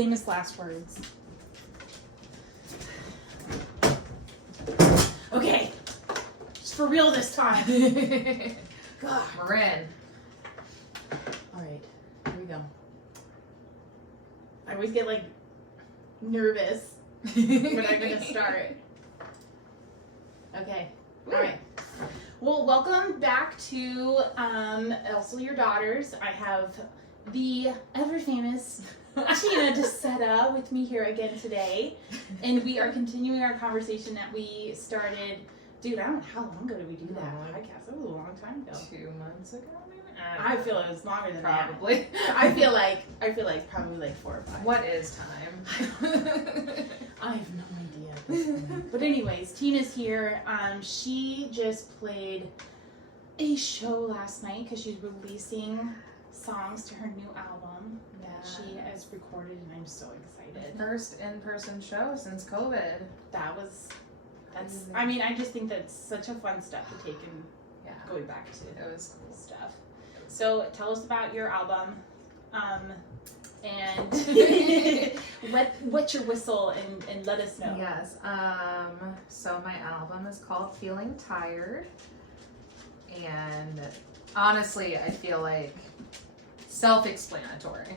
Famous last words. Okay. Just for real this time. God. We're in. Alright. Here we go. I always get like nervous when I'm gonna start. Okay. Alright. Well, welcome back to Also Your Daughters. I have the ever famous Tina DeSeta with me here again today, and we are continuing our conversation that we started. Dude, I don't know how long ago did we do that podcast? That was a long time ago. 2 months ago, maybe. I feel it was longer than Probably. that. I feel like probably like 4 or 5. What is time? I have no idea at this point. But anyways, Tina's here. She just played a show last night because she's releasing songs to her new album that she has recorded, and I'm so excited. First in-person show since COVID. I mean, I just think that's such a fun step to take and going back to it was cool stuff. So tell us about your album, and what's your whistle, and let us know. Yes. So my album is called Feeling Tired, and honestly, I feel like self-explanatory.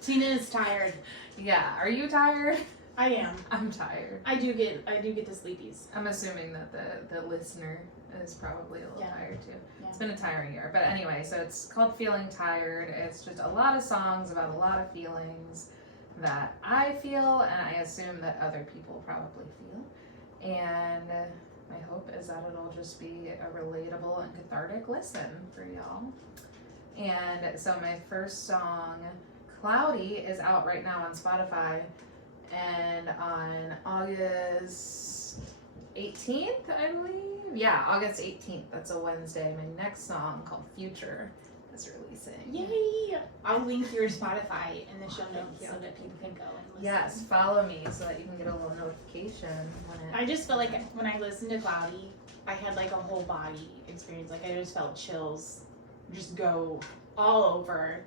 Tina is tired. Yeah. Are you tired? I am. I'm tired. I do get the sleepies. I'm assuming that the listener is probably a little tired too. Yeah. It's been a tiring year. But anyway, so it's called Feeling Tired. It's just a lot of songs about a lot of feelings that I feel, and I assume that other people probably feel. And my hope is that it'll just be a relatable and cathartic listen for y'all. And so my first song, Cloudy, is out right now on Spotify. And on August 18th, I believe. Yeah, August 18th. That's a Wednesday. My next song, called Future, is releasing. Yay! I'll link your Spotify in the show notes so that people can go and listen. Yes, follow me so that you can get a little notification when it... I just felt like when I listened to Cloudy, I had like a whole body experience. Like I just felt chills just go all over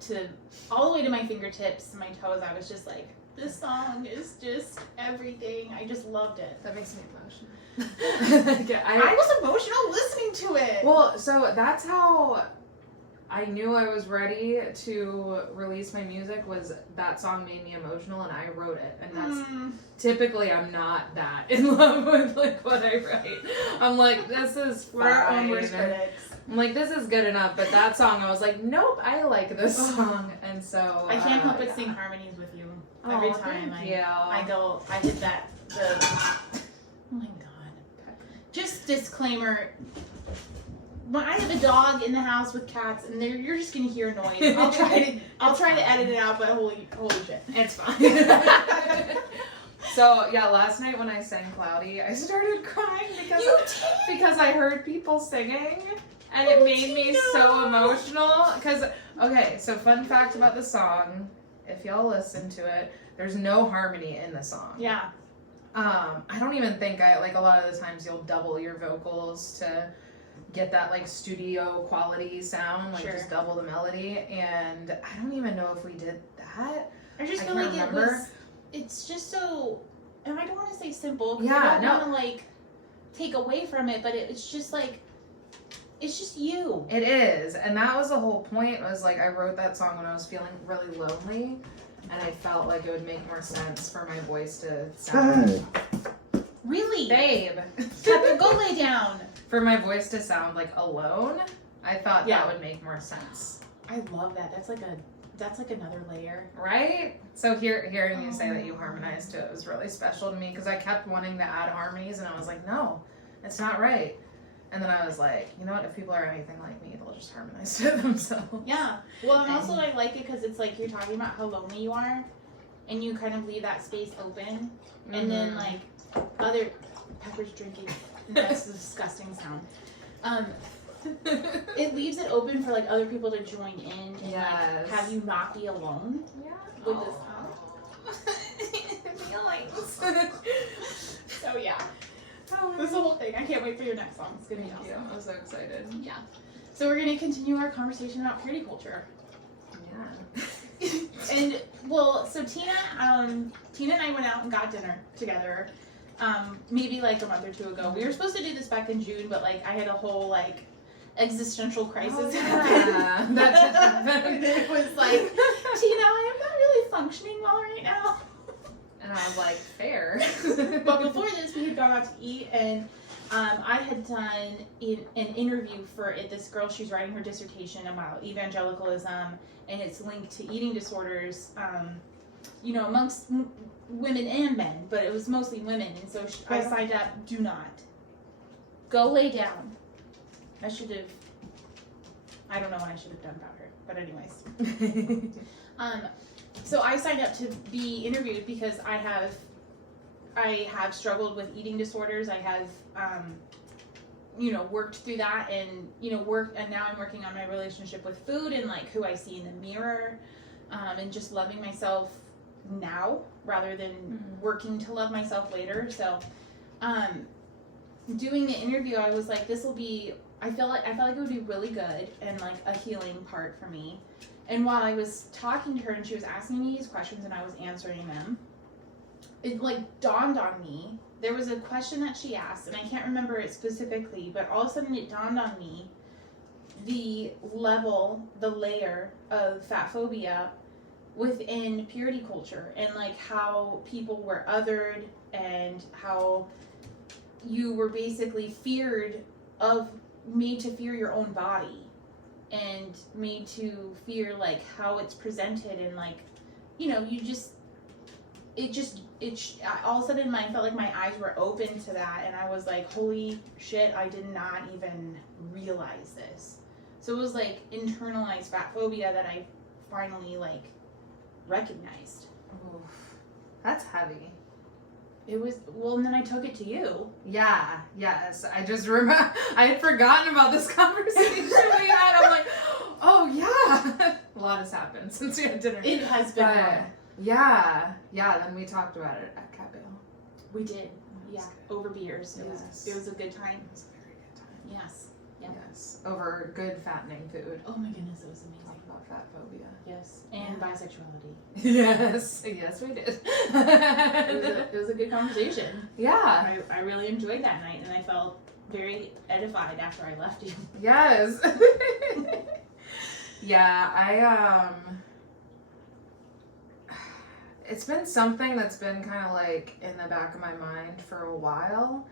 all the way to my fingertips and my toes. I was just like, this song is just everything. I just loved it. That makes me emotional. I was emotional listening to it. Well, so that's how I knew I was ready to release my music, was that song made me emotional and I wrote it. And that's typically I'm not that in love with like what I write. I'm like, this is fine. We're our own worst critics. I'm like, this is good enough. But that song, I was like, nope, I like this song. And so I can't help but sing harmonies with you every time. I hit that. Oh my god. Just disclaimer. When I have a dog in the house with cats, and you're just gonna hear noise. I'll try to edit it out, but holy shit, it's fine. So yeah, last night when I sang Cloudy, I started crying because I heard people singing, and it made me so emotional. Because okay, so fun fact about the song, if y'all listen to it, there's no harmony in the song. Yeah. I don't even think a lot of the times you'll double your vocals to get that like studio quality sound, like just double the melody, and I don't even know if we did that. I just feel like it's just so, and I don't want to say simple, because I don't want to like take away from it, but it's just like, it's just you. It is, and that was the whole point, was like I wrote that song when I was feeling really lonely, and I felt like it would make more sense for my voice to sound really, babe. Pepper, go lay down. For my voice to sound like alone, I thought that would make more sense. I love that. That's like another layer, right? So hearing you say that you harmonized to it was really special to me, because I kept wanting to add harmonies, and I was like, no, it's not right. And then I was like, you know what? If people are anything like me, they'll just harmonize to themselves. Yeah. Well, and also I like it because it's like you're talking about how lonely you are, and you kind of leave that space open, and then like other Pepper's drinking. That's a disgusting sound. It leaves it open for like other people to join in and like have you not be alone with this feelings. So yeah. This is the whole thing. I can't wait for your next song. It's gonna be awesome. I'm so excited. Yeah. So we're gonna continue our conversation about party culture. Yeah. And well, so Tina and I went out and got dinner together. Maybe like a month or two ago. We were supposed to do this back in June, but like I had a whole like existential crisis happen. That just happened. It was like, Tina, I am not really functioning well right now. And I was like, fair. But before this, we had gone out to eat, and I had done an interview for this girl. She's writing her dissertation about evangelicalism, and it's linked to eating disorders, amongst women and men, but it was mostly women. And so I signed up, do not. Go lay down. I don't know what I should have done about her, but anyways. So I signed up to be interviewed because I have struggled with eating disorders. I have, worked through that, and now I'm working on my relationship with food and like who I see in the mirror, and just loving myself now rather than working to love myself later. So, doing the interview, I was like, I felt like it would be really good and like a healing part for me. And while I was talking to her and she was asking me these questions and I was answering them, it like dawned on me. There was a question that she asked, and I can't remember it specifically, but all of a sudden it dawned on me the layer of fatphobia within purity culture, and like how people were othered and how you were basically made to fear your own body and made to fear like how it's presented, and like all of a sudden I felt like my eyes were open to that, and I was like, holy shit, I did not even realize this. So it was like internalized fatphobia that I finally like recognized. Oof. That's heavy. It was, well, and then I took it to you. Yeah, yes. I just remember, I had forgotten about this conversation we had. I'm like, oh yeah. A lot has happened since we had dinner. It has been fun. Yeah, then we talked about it at Cat Bale. We did, yeah, over beers. It was a good time. It was a very good time. Yes. Yeah. Yes, over good fattening food. Oh my goodness, it was amazing. Talk about fat phobia. Yes, and bisexuality. Yes, we did. It was a good conversation. Yeah. I really enjoyed that night, and I felt very edified after I left you. Yes. Yeah, it's been something that's been kind of like in the back of my mind for a while.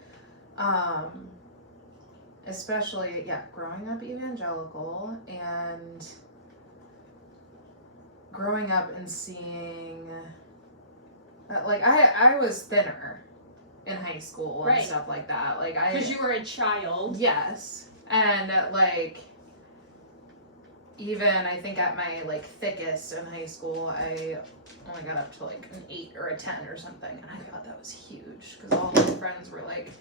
Especially, growing up evangelical and growing up and seeing, like, I was thinner in high school and stuff like that. Like, because you were a child. Yes. And, like, even, I think at my, like, thickest in high school, I only got up to, like, an 8 or a 10 or something. And I thought that was huge, because all my friends were, like,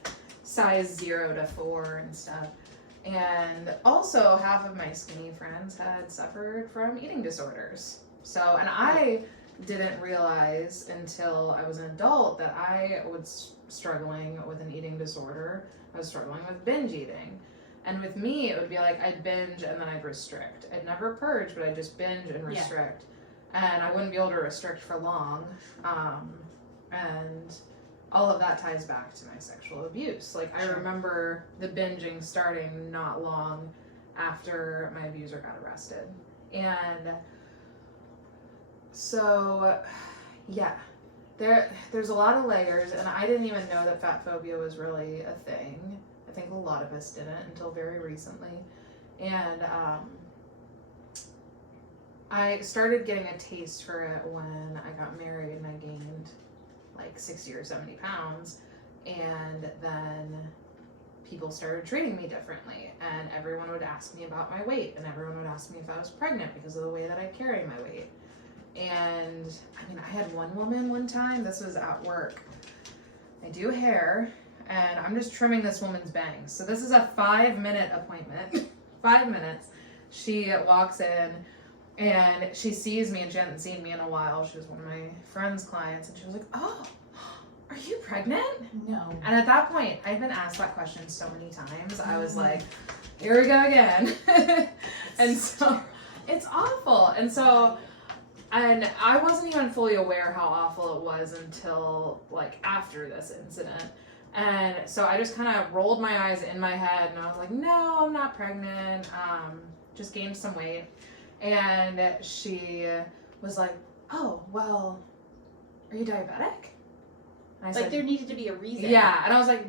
size 0 to 4 and stuff. And also half of my skinny friends had suffered from eating disorders. So, and I didn't realize until I was an adult that I was struggling with an eating disorder. I was struggling with binge eating. And with me, it would be like I'd binge and then I'd restrict. I'd never purge, but I'd just binge and restrict. Yeah. And I wouldn't be able to restrict for long. And all of that ties back to my sexual abuse. Like, I remember the binging starting not long after my abuser got arrested. And so, there's a lot of layers, and I didn't even know that fatphobia was really a thing. I think a lot of us didn't until very recently. And I started getting a taste for it when I got married and I gained like 60 or 70 pounds, and then people started treating me differently, and everyone would ask me about my weight, and everyone would ask me if I was pregnant because of the way that I carry my weight. And I mean, I had one woman one time, this was at work, I do hair, and I'm just trimming this woman's bangs. So this is a 5-minute appointment, 5 minutes. She walks in, and she sees me, and she hadn't seen me in a while. She was one of my friend's clients, and she was like, oh, are you pregnant? No. And at that point, I've been asked that question so many times. I was like, here we go again. And so, it's awful. And so, And I wasn't even fully aware how awful it was until, like, after this incident. And so I just kind of rolled my eyes in my head, and I was like, no, I'm not pregnant. Just gained some weight. And she was like, oh, well, are you diabetic? And I said, there needed to be a reason. yeah. And I was like,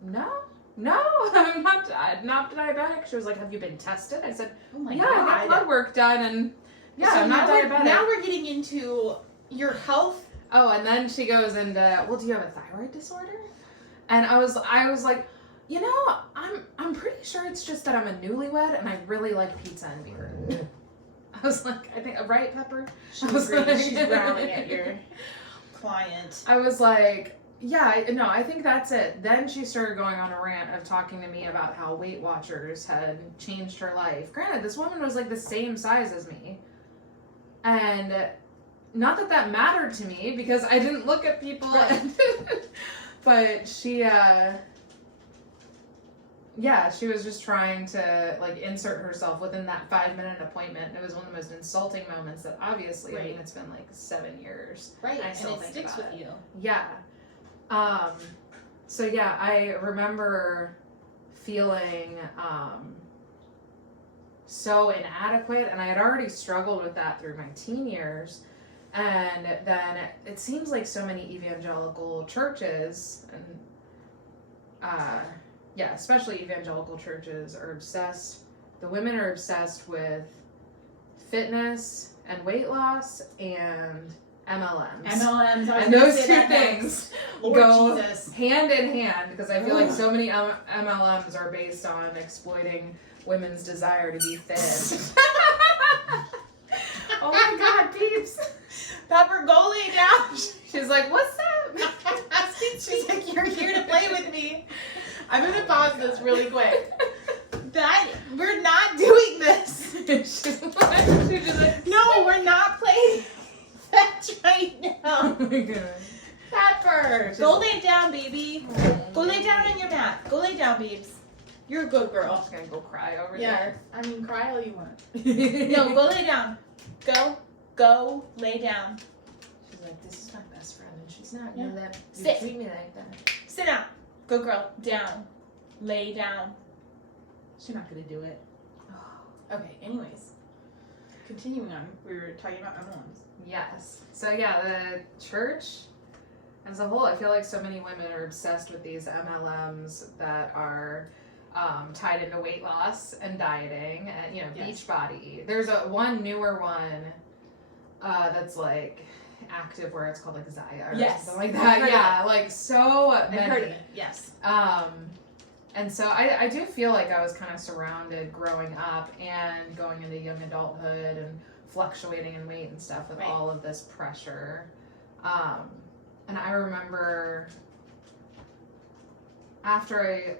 no, I'm not diabetic. She was like, have you been tested? I said, Oh my yeah, God. I got blood work done, and yeah, So I'm not diabetic. Now we're getting into your health. Oh, and then she goes into, well, do you have a thyroid disorder? And I was like, you know, I'm pretty sure it's just that I'm a newlywed and I really like pizza and beer. I was like, I think, right, Pepper? She's growling at your client. I was like, yeah, no, I think that's it. Then she started going on a rant of talking to me about how Weight Watchers had changed her life. Granted, this woman was like the same size as me. And not that that mattered to me because I didn't look at people. Right. But she, she was just trying to, like, insert herself within that 5-minute appointment. It was one of the most insulting moments that obviously, I mean, it's been, like, 7 years. Right, I and still it think sticks about with it. you. Yeah. So, yeah, I remember feeling, so inadequate, and I had already struggled with that through my teen years. And then it seems like so many evangelical churches, and especially evangelical churches, are obsessed. The women are obsessed with fitness and weight loss and MLMs. MLMs, And those two things Lord go Jesus. hand in hand because I feel like so many MLMs are based on exploiting women's desire to be thin. Oh my God, peeps. Pepper, go lay down. She's like, what's that? She's like, you're here to play with me. I'm going to pause this really quick. We're not doing this. She's like, No, we're not playing that right now. oh my God. Pepper, go lay down, baby. Go lay down on your mat. Go lay down, babes. You're a good I'm girl. just gonna go cry over Yeah, there. I mean, cry all you want. No, go lay down. Go lay down. She's like, this is my best friend, and she's not. Yeah. You let you Sit. treat me like that. Sit down. Good girl. Down. Lay down. She's not gonna do it. Okay, anyways. Continuing on, we were talking about MLMs. Yes. So yeah, the church as a whole, I feel like so many women are obsessed with these MLMs that are tied into weight loss and dieting and, Yes. Beachbody. There's one newer one that's like active where it's called like Zaya or Yes. something like I've that. heard Yeah, like so many. I've heard of it, yes. And so I do feel like I was kind of surrounded growing up and going into young adulthood and fluctuating in weight and stuff with Right. all of this pressure. And I remember after I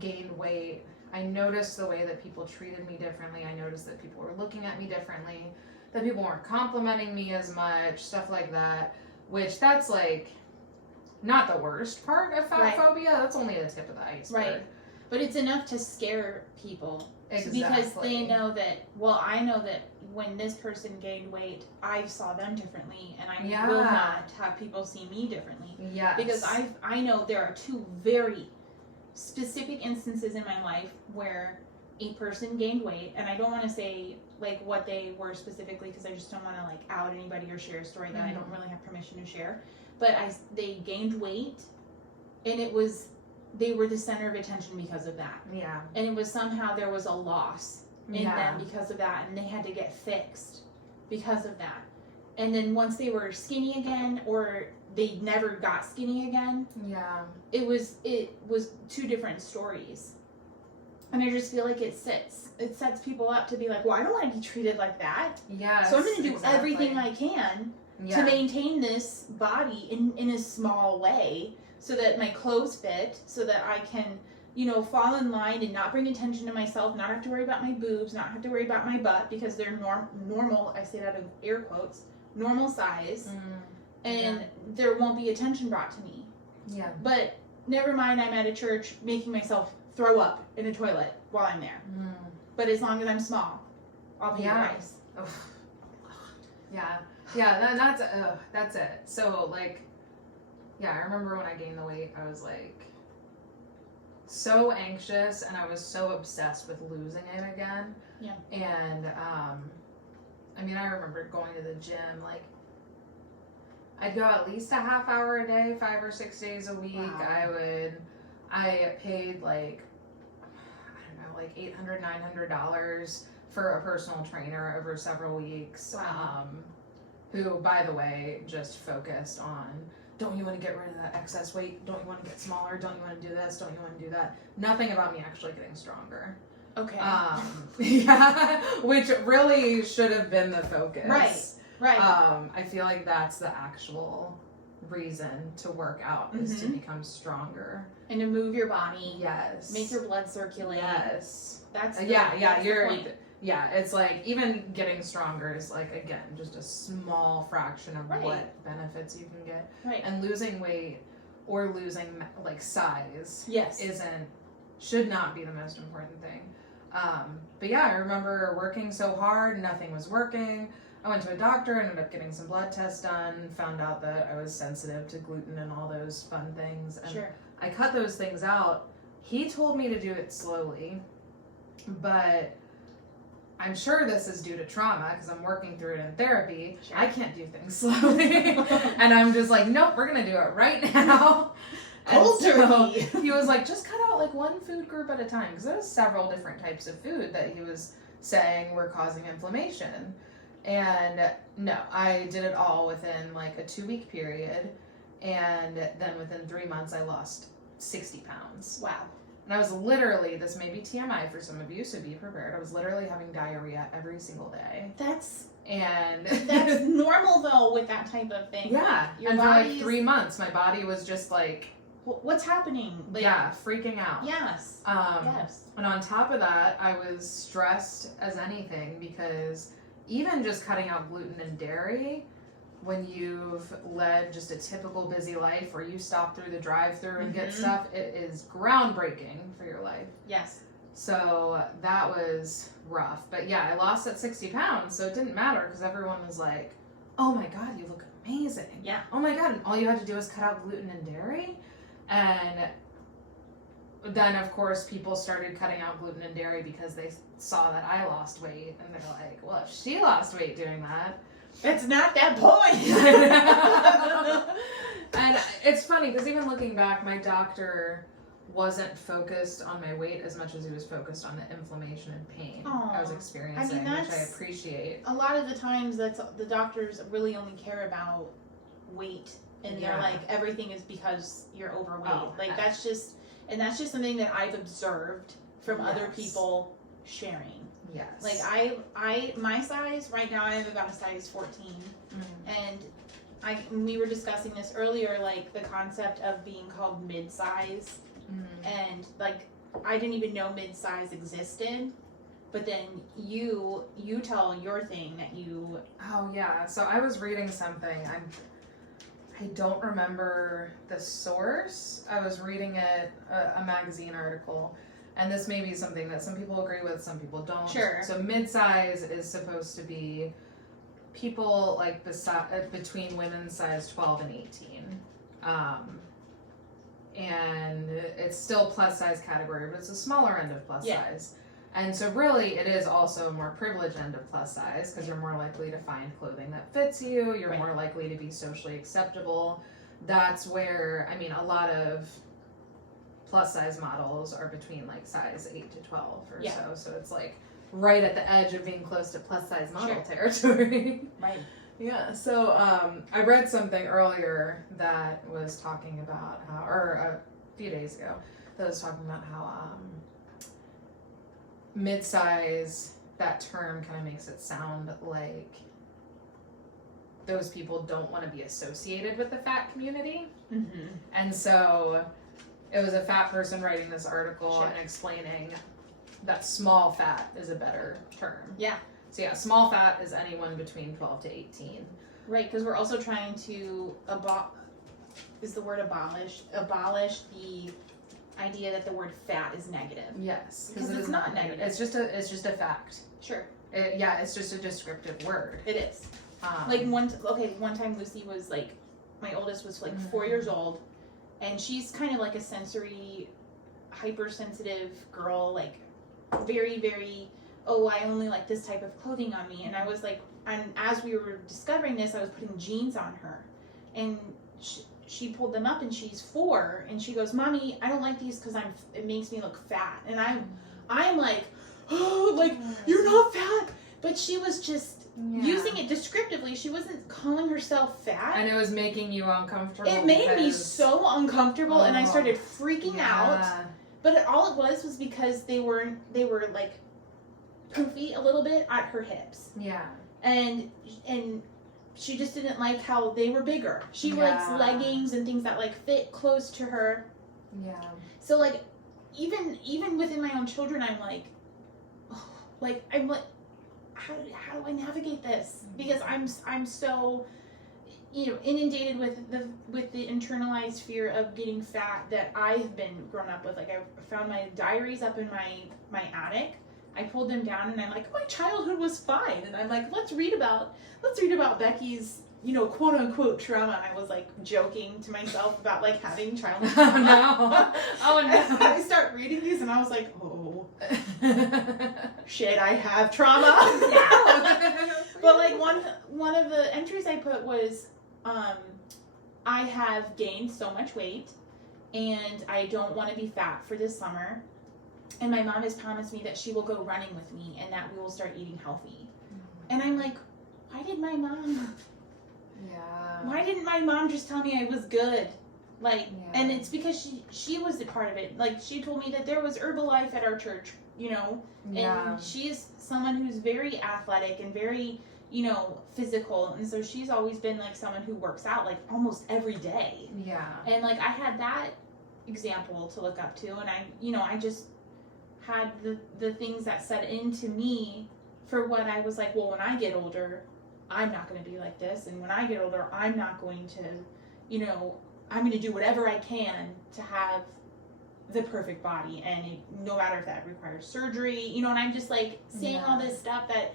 gained weight, I noticed the way that people treated me differently. I noticed that people were looking at me differently, that people weren't complimenting me as much, stuff like that, which that's like not the worst part of fatphobia. That's only the tip of the iceberg. Right. But it's enough to scare people. Exactly. Because they know that, I know that when this person gained weight, I saw them differently, and I will not have people see me differently. Yes. Because I know there are two very specific instances in my life where a person gained weight, and I don't want to say like what they were specifically because I just don't want to like out anybody or share a story that I don't really have permission to share. But they gained weight, and they were the center of attention because of that. Yeah. And it was somehow there was a loss in them because of that, and they had to get fixed because of that. And then once they were skinny again, or they never got skinny again, it was two different stories. And I just feel like it sets people up to be like, well, I don't want to be treated like that. Yeah. So I'm going to do everything I can to maintain this body in a small way so that my clothes fit, so that I can, fall in line and not bring attention to myself, not have to worry about my boobs, not have to worry about my butt because they're normal, I say that in air quotes, normal size, and there won't be attention brought to me. Yeah. But never mind, I'm at a church making myself throw up in a toilet while I'm there. But as long as I'm small, I'll pay the price. Yeah. Yeah, that's it. So, like, yeah, I remember when I gained the weight, I was, like, so anxious, and I was so obsessed with losing it again. Yeah. And, I mean, I remember going to the gym, like, I'd go at least a half hour a day, 5 or 6 days a week. Wow. I paid, like, I don't know, like $800, $900 for a personal trainer over several weeks. Wow. Who, by the way, just focused on, don't you want to get rid of that excess weight? Don't you want to get smaller? Don't you want to do this? Don't you want to do that? Nothing about me actually getting stronger. Okay. Yeah, which really should have been the focus. Right. I feel like that's the actual reason to work out is to become stronger and to move your body. Yes. Make your blood circulate. Yes. That's it's like even getting stronger is like, again, just a small fraction of what benefits you can get. Right. And losing weight or losing like size should not be the most important thing. But yeah, I remember working so hard, nothing was working. I went to a doctor, ended up getting some blood tests done, found out that I was sensitive to gluten and all those fun things. And I cut those things out. He told me to do it slowly, but I'm sure this is due to trauma because I'm working through it in therapy. Sure. I can't do things slowly. And I'm just like, nope, we're going to do it right now. Cold turkey. He was like, just cut out like one food group at a time because there was several different types of food that he was saying were causing inflammation. And no, I did it all within like a 2-week period. And then within 3 months, I lost 60 pounds. Wow. And I was literally, this may be TMI for some of you, so be prepared. I was literally having diarrhea every single day. That's That's normal though with that type of thing. Yeah. Your and for like 3 months, my body was just like, what's happening? Like, freaking out. Yes. Yes. And on top of that, I was stressed as anything because even just cutting out gluten and dairy, when you've led just a typical busy life where you stop through the drive-thru and get stuff, it is groundbreaking for your life. Yes. So that was rough. But yeah, I lost that 60 pounds, so it didn't matter because everyone was like, oh my God, you look amazing. Yeah. Oh my God, and all you had to do was cut out gluten and dairy. And then, of course, people started cutting out gluten and dairy because they saw that I lost weight. And they're like, well, if she lost weight doing that. It's not that point. And it's funny because even looking back, my doctor wasn't focused on my weight as much as he was focused on the inflammation and pain I was experiencing, which I appreciate. A lot of the times, that's the doctors really only care about weight. And they're like, everything is because you're overweight. That's just something that I've observed from other people sharing. Yes. Like my size right now, I have about a size 14, and we were discussing this earlier, like the concept of being called mid-size, and like I didn't even know mid-size existed. But then you tell your thing that you. Oh yeah. So I was reading something. I don't remember the source. I was reading a magazine article, and this may be something that some people agree with, some people don't. Sure. So mid-size is supposed to be people like between women's size 12 and 18. And it's still plus size category, but it's a smaller end of plus size. And so really it is also a more privileged end of plus size because you're more likely to find clothing that fits you. You're more likely to be socially acceptable. That's where, I mean, a lot of plus size models are between like size 8 to 12 or so. So it's like right at the edge of being close to plus size model territory. Right. Yeah, so I read something earlier that was talking about how, or a few days ago, that was talking about how mid-size, that term kind of makes it sound like those people don't want to be associated with the fat community. And so it was a fat person writing this article and explaining that small fat is a better term. Yeah. So yeah, small fat is anyone between 12 to 18. Right, because we're also trying to abolish the idea that the word fat is negative. Yes, because it's not negative. It's just a fact. Sure. It's just a descriptive word. It is. Like one time Lucy was like, my oldest was like 4 years old, and she's kind of like a sensory, hypersensitive girl, like very, very, oh, I only like this type of clothing on me. And I was like, and as we were discovering this, I was putting jeans on her, and she pulled them up, and she's 4, and she goes, Mommy, I don't like these because it makes me look fat. And I'm like, oh, like, you're not fat. But she was just using it descriptively. She wasn't calling herself fat. And it was making you uncomfortable. It made me so uncomfortable, and I started freaking out. But all it was because they were like poofy a little bit at her hips. Yeah. And she just didn't like how they were bigger. She likes leggings and things that like fit close to her. Yeah. So like even within my own children, I'm like, oh, like I'm like, how do I navigate this? Because I'm so, you know, inundated with the internalized fear of getting fat that I've been grown up with. Like I found my diaries up in my attic. I pulled them down, and I'm like, my childhood was fine. And I'm like, let's read about Becky's, you know, quote unquote trauma. And I was like joking to myself about like having childhood trauma. Oh no. And I start reading these, and I was like, oh shit, I have trauma. But like one of the entries I put was, I have gained so much weight, and I don't want to be fat for this summer. And my mom has promised me that she will go running with me and that we will start eating healthy. And I'm like, why didn't my mom just tell me I was good? Like, and it's because she was a part of it. Like, she told me that there was Herbalife at our church, you know, and she's someone who's very athletic and very, you know, physical. And so she's always been like someone who works out like almost every day. Yeah. And like, I had that example to look up to, and I just had the things that set into me for what I was like, well, when I get older, I'm not going to be like this. And when I get older, I'm not going to, you know, I'm going to do whatever I can to have the perfect body. And no matter if that requires surgery, you know, and I'm just like saying all this stuff that,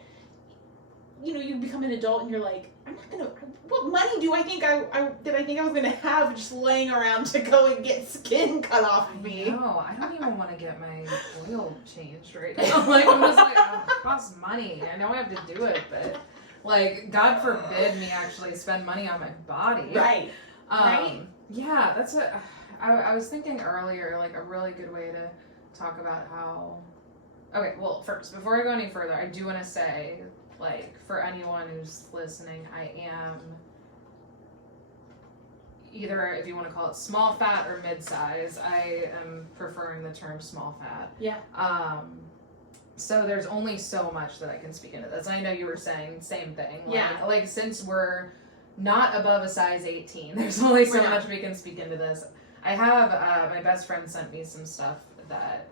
you know, you become an adult and you're like, I'm not going to, what money do I think I was going to have just laying around to go and get skin cut off of me? No, I don't even want to get my oil changed right now. Like, I'm just like, oh, it costs money. I know I have to do it, but like, God forbid me actually spend money on my body. Right. Right. Yeah, that's what I was thinking earlier, like a really good way to talk about how, okay, well, first, before I go any further, I do want to say, like, for anyone who's listening, I am either, if you want to call it small fat or mid-size. I am preferring the term small fat. Yeah. So there's only so much that I can speak into this. I know you were saying same thing. Like, since we're not above a size 18, there's only so much we can speak into this. I have, my best friend sent me some stuff that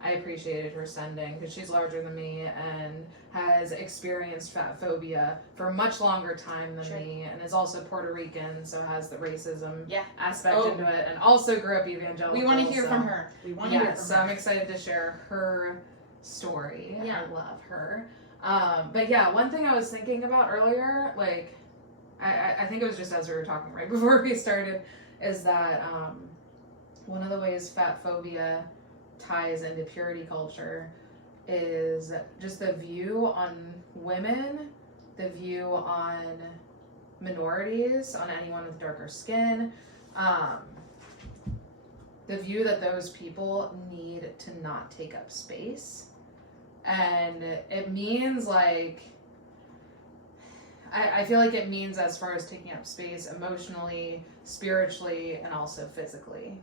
I appreciated her sending, because she's larger than me and has experienced fatphobia for a much longer time than me, and is also Puerto Rican, so has the racism aspect into it, and also grew up evangelical. We want to hear from her. So I'm excited to share her story. I love her. But yeah, one thing I was thinking about earlier, like, I think it was just as we were talking right before we started, is that one of the ways fatphobia ties into purity culture is just the view on women, the view on minorities, on anyone with darker skin, the view that those people need to not take up space. And it means, like, I feel like it means as far as taking up space emotionally, spiritually, and also physically.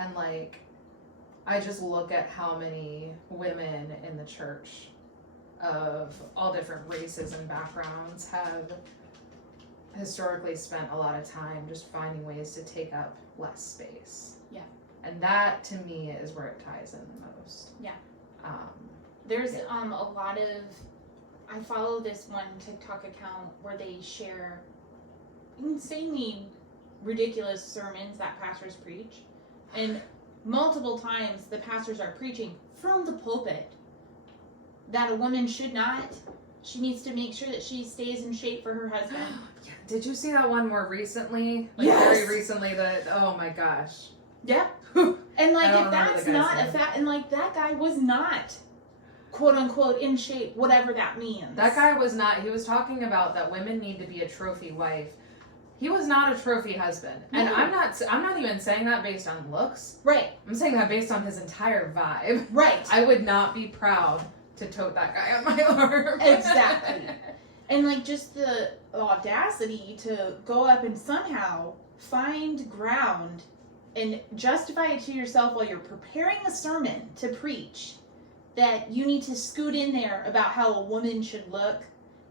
And like, I just look at how many women in the church of all different races and backgrounds have historically spent a lot of time just finding ways to take up less space. Yeah. And that, to me, is where it ties in the most. Yeah. There's a lot of, I follow this one TikTok account where they share insanely ridiculous sermons that pastors preach. And multiple times the pastors are preaching from the pulpit that a woman should not She needs to make sure that she stays in shape for her husband. Yeah. Did you see that one more recently? Like Yes. Very recently. That oh my gosh. Yeah. And like, I don't if remember that's the guy's not a name. fat, and like that guy was not, quote unquote, in shape, whatever that means. That guy was not. He was talking about that women need to be a trophy wife. He was not a trophy husband, and No. I'm not even saying that based on looks. Right. I'm saying that based on his entire vibe. Right. I would not be proud to tote that guy on my arm. Exactly. And like, just the audacity to go up and somehow find ground and justify it to yourself while you're preparing a sermon to preach that you need to scoot in there about how a woman should look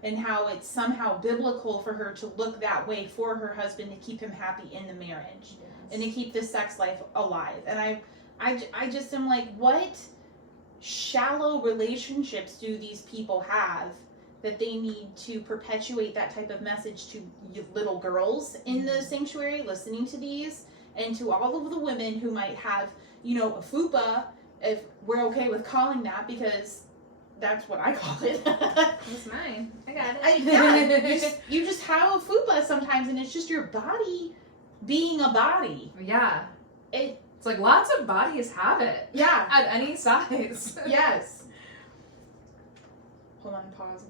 and how it's somehow biblical for her to look that way for her husband to keep him happy in the marriage and to keep the sex life alive. And I just am like, what shallow relationships do these people have that they need to perpetuate that type of message to little girls in the sanctuary listening to these, and to all of the women who might have, a fupa, if we're okay with calling that, because that's what I call it. That's mine. I got it. You just have a fupa sometimes, and it's just your body being a body. Yeah. It's like lots of bodies have it. Yeah. At any size. Yes. Hold on, pause.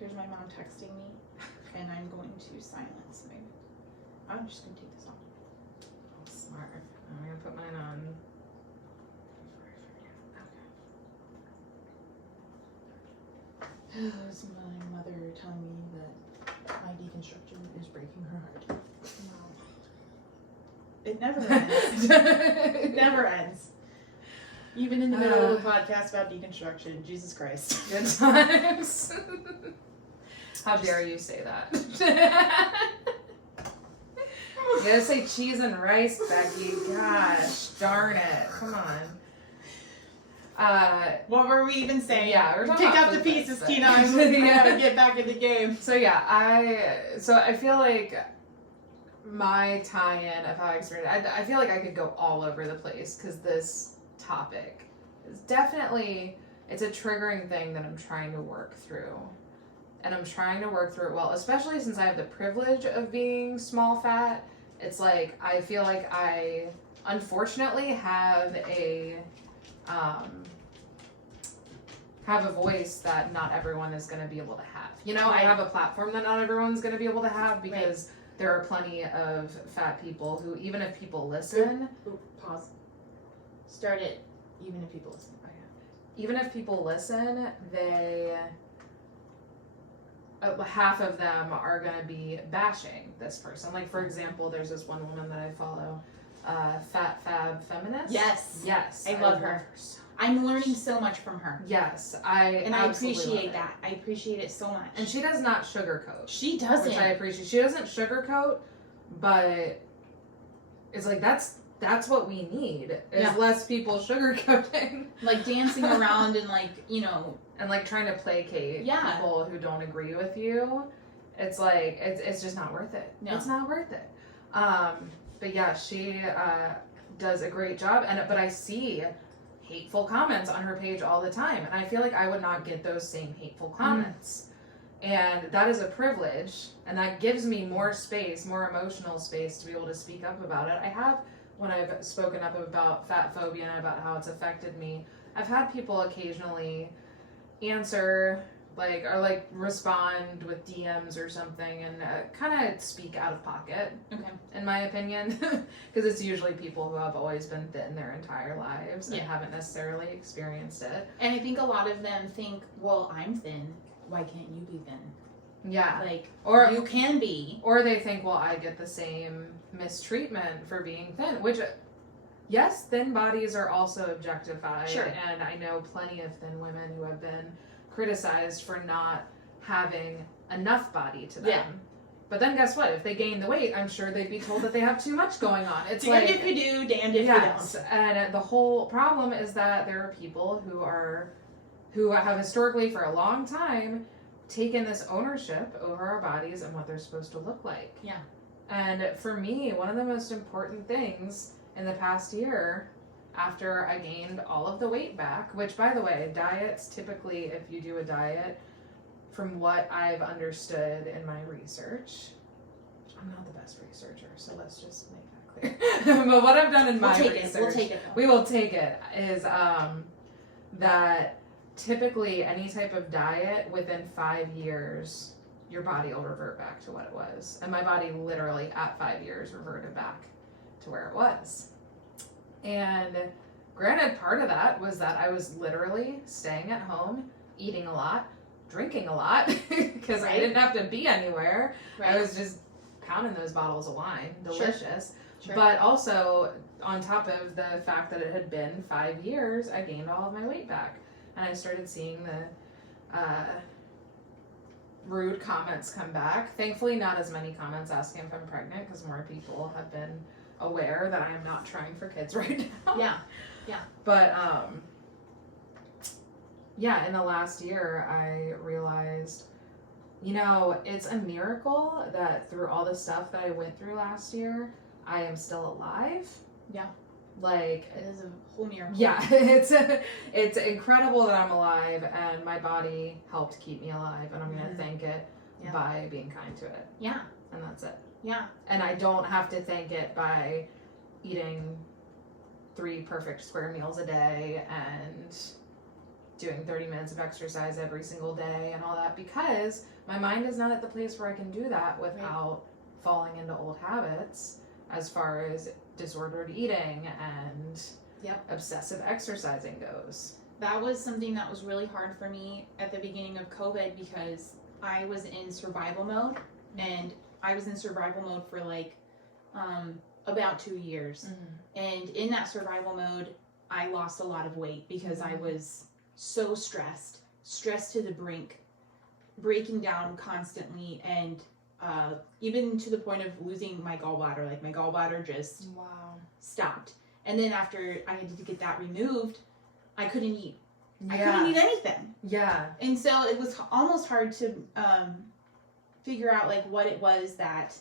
Here's my mom texting me, and I'm going to silence me. I'm just going to take this off. Oh, smart. I'm going to put mine on. It was my mother telling me that my deconstruction is breaking her heart. It never ends. It never ends. Even in the middle of a podcast about deconstruction. Jesus Christ. Good times. How dare you say that? You gotta say cheese and rice, Becky. Gosh, darn it. Come on. What were we even saying? Yeah, we're talking Pick about up the food pieces, things, Tina. but- I gotta get back in the game. So yeah, I feel like my tie-in of how I experienced it, I feel like I could go all over the place because this topic is definitely, it's a triggering thing that I'm trying to work through. And I'm trying to work through it well, especially since I have the privilege of being small fat. It's like, I feel like I unfortunately have a voice that not everyone is going to be able to have. I have a platform that not everyone's going to be able to have because there are plenty of fat people who, even if people listen... Pause. Start it, even if people listen. Even if people listen, they... half of them are going to be bashing this person. Like, for example, there's this one woman that I follow, Fab Feminist. Yes. I love her. So I'm learning so much from her. Yes, I absolutely appreciate love it. that. I appreciate it so much. And she does not sugarcoat. She doesn't. Which I appreciate. She doesn't sugarcoat, but it's like that's what we need is less people sugarcoating. Like dancing around and and like trying to placate people who don't agree with you. It's like it's just not worth it. No. It's not worth it. But yeah, she does a great job, but I see hateful comments on her page all the time, and I feel like I would not get those same hateful comments. And that is a privilege, and that gives me more space, more emotional space to be able to speak up about it. I have, when I've spoken up about fatphobia and about how it's affected me, I've had people occasionally answer or respond with DMs or something and kind of speak out of pocket, in my opinion, because it's usually people who have always been thin their entire lives and haven't necessarily experienced it. And I think a lot of them think, well, I'm thin. Why can't you be thin? Yeah. Or you can be. Or they think, well, I get the same mistreatment for being thin, which, yes, thin bodies are also objectified. Sure. And I know plenty of thin women who have been criticized for not having enough body to them. Yeah. But then guess what? If they gain the weight, I'm sure they'd be told that they have too much going on. It's damned if you do, damned if you don't. And the whole problem is that there are people who have historically for a long time taken this ownership over our bodies and what they're supposed to look like. Yeah. And for me, one of the most important things in the past year, after I gained all of the weight back, which, by the way, diets, typically, if you do a diet, from what I've understood in my research, I'm not the best researcher, so let's just make that clear. But what I've done in my research, we'll take it. We will take it, is that typically any type of diet within 5 years, your body will revert back to what it was. And my body literally at 5 years reverted back to where it was. And granted, part of that was that I was literally staying at home, eating a lot, drinking a lot, because I didn't have to be anywhere. I was just pounding those bottles of wine, delicious. Sure. But also, on top of the fact that it had been 5 years, I gained all of my weight back. And I started seeing the rude comments come back. Thankfully, not as many comments asking if I'm pregnant, because more people have been aware that I am not trying for kids right now. Yeah. But, in the last year, I realized, it's a miracle that through all the stuff that I went through last year, I am still alive. Yeah. Like, it is a whole miracle. Yeah, it's incredible that I'm alive, and my body helped keep me alive, and I'm going to thank it by being kind to it. Yeah. And that's it. Yeah. And I don't have to thank it by eating 3 perfect square meals a day and doing 30 minutes of exercise every single day and all that, because my mind is not at the place where I can do that without falling into old habits as far as disordered eating and obsessive exercising goes. That was something that was really hard for me at the beginning of COVID, because I was in survival mode, and I was in survival mode for about 2 years. And in that survival mode, I lost a lot of weight because I was so stressed to the brink, breaking down constantly, and even to the point of losing my gallbladder. Like, my gallbladder just stopped. And then after I had to get that removed, I couldn't eat. I couldn't eat anything. Yeah. And so it was almost hard to figure out what it was that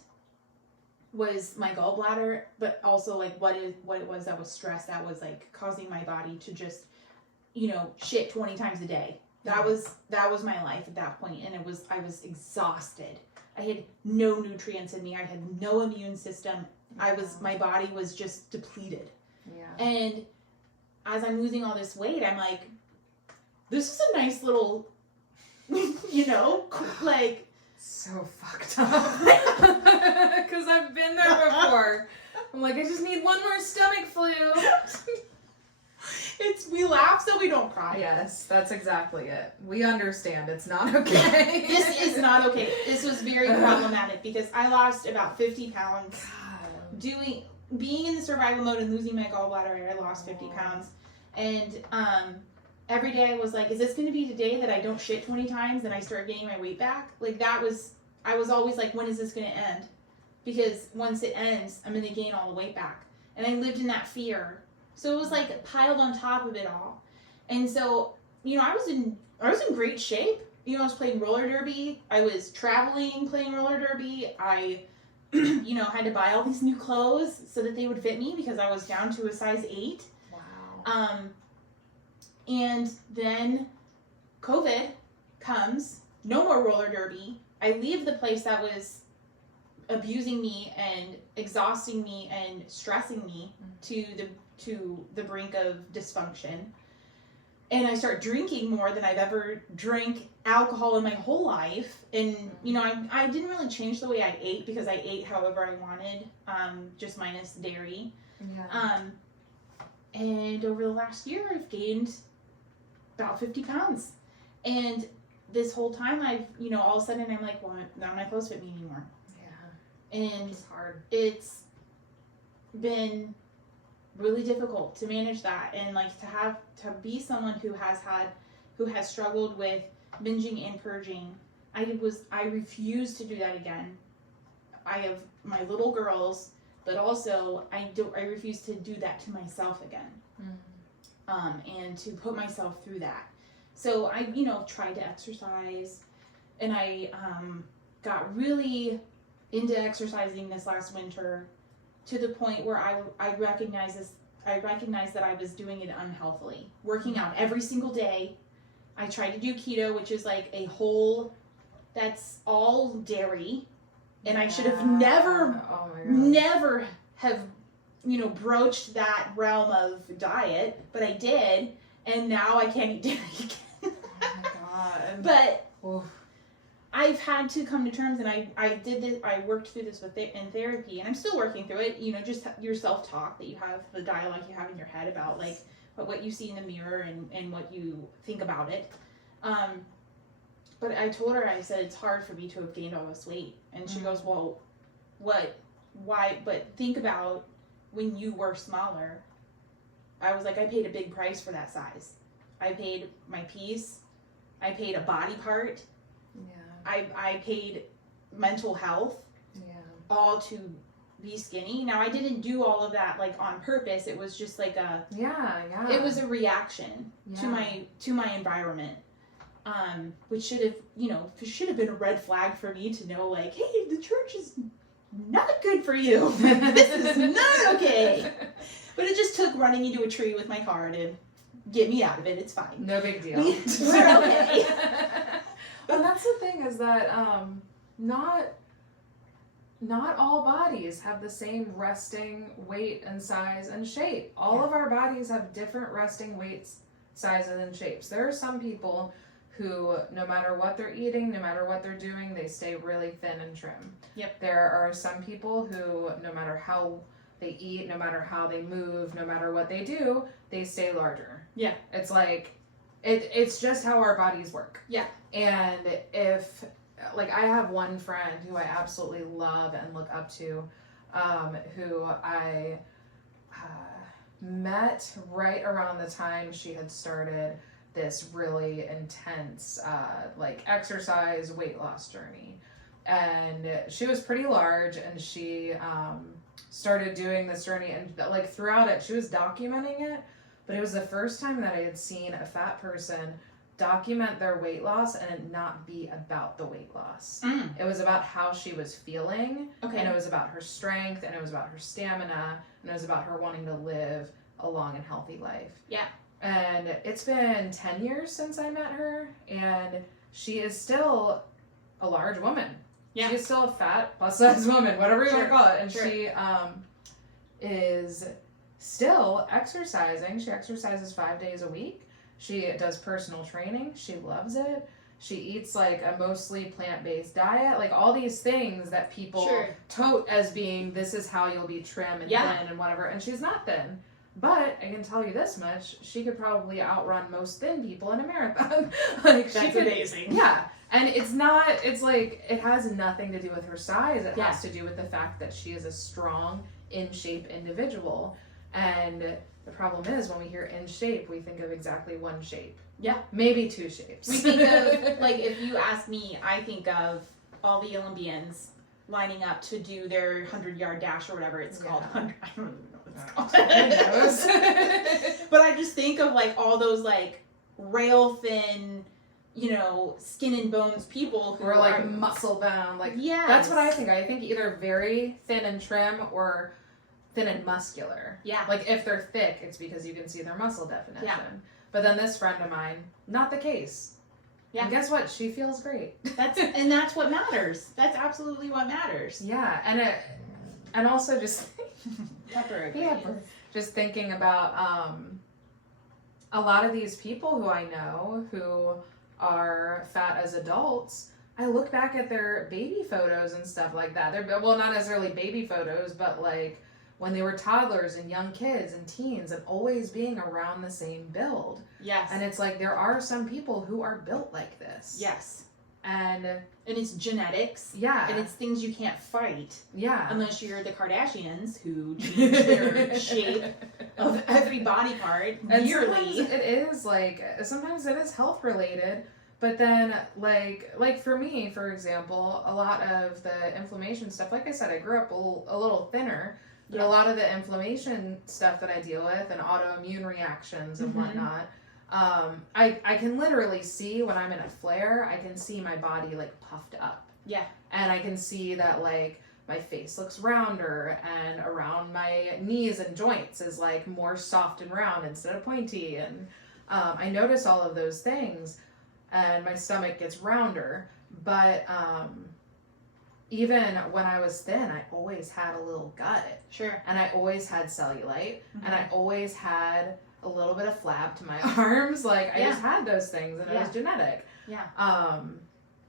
was my gallbladder, but also what it was that was stress that was causing my body to just shit 20 times a day. That was my life at that point, and I was exhausted. I had no nutrients in me. I had no immune system. My body was just depleted. Yeah. And as I'm losing all this weight, I'm like, this is a nice little, so fucked up. Because I've been there before. I'm like, I just need one more stomach flu. We laugh so we don't cry. Yes, that's exactly it. We understand it's not okay. This is not okay. This was very problematic because I lost about 50 pounds. Being in the survival mode and losing my gallbladder, I lost 50 pounds. And every day I was like, is this going to be the day that I don't shit 20 times and I start gaining my weight back? I was always like, when is this going to end? Because once it ends, I'm going to gain all the weight back. And I lived in that fear. So it was piled on top of it all. And so, I was in great shape. I was playing roller derby. I was traveling, playing roller derby. I, had to buy all these new clothes so that they would fit me because I was down to a size 8. Wow. And then COVID comes, no more roller derby. I leave the place that was abusing me and exhausting me and stressing me to the brink of dysfunction. And I start drinking more than I've ever drank alcohol in my whole life. And, I didn't really change the way I ate because I ate however I wanted, just minus dairy. Yeah. And over the last year, I've gained about 50 pounds. And this whole time I've, all of a sudden I'm like, well, none of my clothes fit me anymore. Yeah. And it's hard. It's been really difficult to manage that, and to be someone who has struggled with binging and purging. I refuse to do that again. I have my little girls, but also I refuse to do that to myself again. And to put myself through that. So I tried to exercise, and I got really into exercising this last winter, to the point where I recognized that I was doing it unhealthily. Working out every single day. I tried to do keto, which is a whole that's all dairy, and I should have Oh my God. never have, broached that realm of diet, but I did, and now I can't eat dairy again. Oh my God. But Oof. I've had to come to terms, and I did this. I worked through this in therapy, and I'm still working through it. Just your self-talk that you have, the dialogue you have in your head about like what you see in the mirror and what you think about it. But I told her, I said, it's hard for me to have gained all this weight, and she goes, well, why? But think about when you were smaller. I was like, I paid a big price for that size. I paid my piece. I paid a body part. Yeah. I paid mental health, all to be skinny. Now, I didn't do all of that like on purpose. It was just like it was a reaction to my environment, which should have been a red flag for me to know, like, hey, the church is not good for you. This is not okay. But it just took running into a tree with my car to get me out of it. It's fine. No big deal. We're okay. Well, that's the thing, is that not all bodies have the same resting weight and size and shape. All of our bodies have different resting weights, sizes, and shapes. There are some people who, no matter what they're eating, no matter what they're doing, they stay really thin and trim. Yep. There are some people who, no matter how they eat, no matter how they move, no matter what they do, they stay larger. Yeah. It's like, it's just how our bodies work. Yeah. And if, like, I have one friend who I absolutely love and look up to, who I met right around the time she had started this really intense, exercise weight loss journey. And she was pretty large, and she started doing this journey, and like throughout it, she was documenting it, but it was the first time that I had seen a fat person document their weight loss and it not be about the weight loss. It was about how she was feeling, and it was about her strength, and it was about her stamina, and it was about her wanting to live a long and healthy life. Yeah. And it's been 10 years since I met her, and she is still a large woman. Yeah. She's still a fat, plus-size woman, whatever you want to call it. And she is still exercising. She exercises 5 days a week. She does personal training. She loves it. She eats like a mostly plant-based diet. Like all these things that people tote as being, this is how you'll be trim and thin and whatever. And she's not thin. But I can tell you this much, she could probably outrun most thin people in a marathon. That's amazing. Yeah. And it's like, it has nothing to do with her size. It has to do with the fact that she is a strong, in shape individual. And the problem is, when we hear in shape, we think of exactly one shape. Yeah. Maybe two shapes. We think of, like, if you ask me, I think of all the Olympians lining up to do their 100-yard dash or whatever it's called. I don't even know what it's called. Who knows? But I just think of, like, all those, like, rail thin, skin and bones people who are like muscle bound. Like, that's what I think. I think either very thin and trim or thin and muscular. Yeah. Like, if they're thick, it's because you can see their muscle definition. Yeah. But then this friend of mine, not the case. Yeah. And guess what? She feels great. That's what matters. That's absolutely what matters. Yeah. And also just just thinking about a lot of these people who I know who are fat as adults, I look back at their baby photos and stuff like that. They're, well, not necessarily baby photos, but like when they were toddlers and young kids and teens, and always being around the same build. Yes. And it's like, there are some people who are built like this. Yes. And it's genetics. Yeah. And it's things you can't fight. Yeah. Unless you're the Kardashians, who change their shape of every body part yearly. Sometimes it is health related. But then, like for me, for example, a lot of the inflammation stuff, like I said, I grew up a little thinner, but a lot of the inflammation stuff that I deal with and autoimmune reactions and whatnot, I can literally see when I'm in a flare, I can see my body like puffed up. Yeah. And I can see that like my face looks rounder, and around my knees and joints is like more soft and round instead of pointy. And I notice all of those things. And my stomach gets rounder, But even when I was thin, I always had a little gut. Sure. And I always had cellulite. And I always had a little bit of flab to my arms. Like, I just had those things, and it was genetic. Yeah.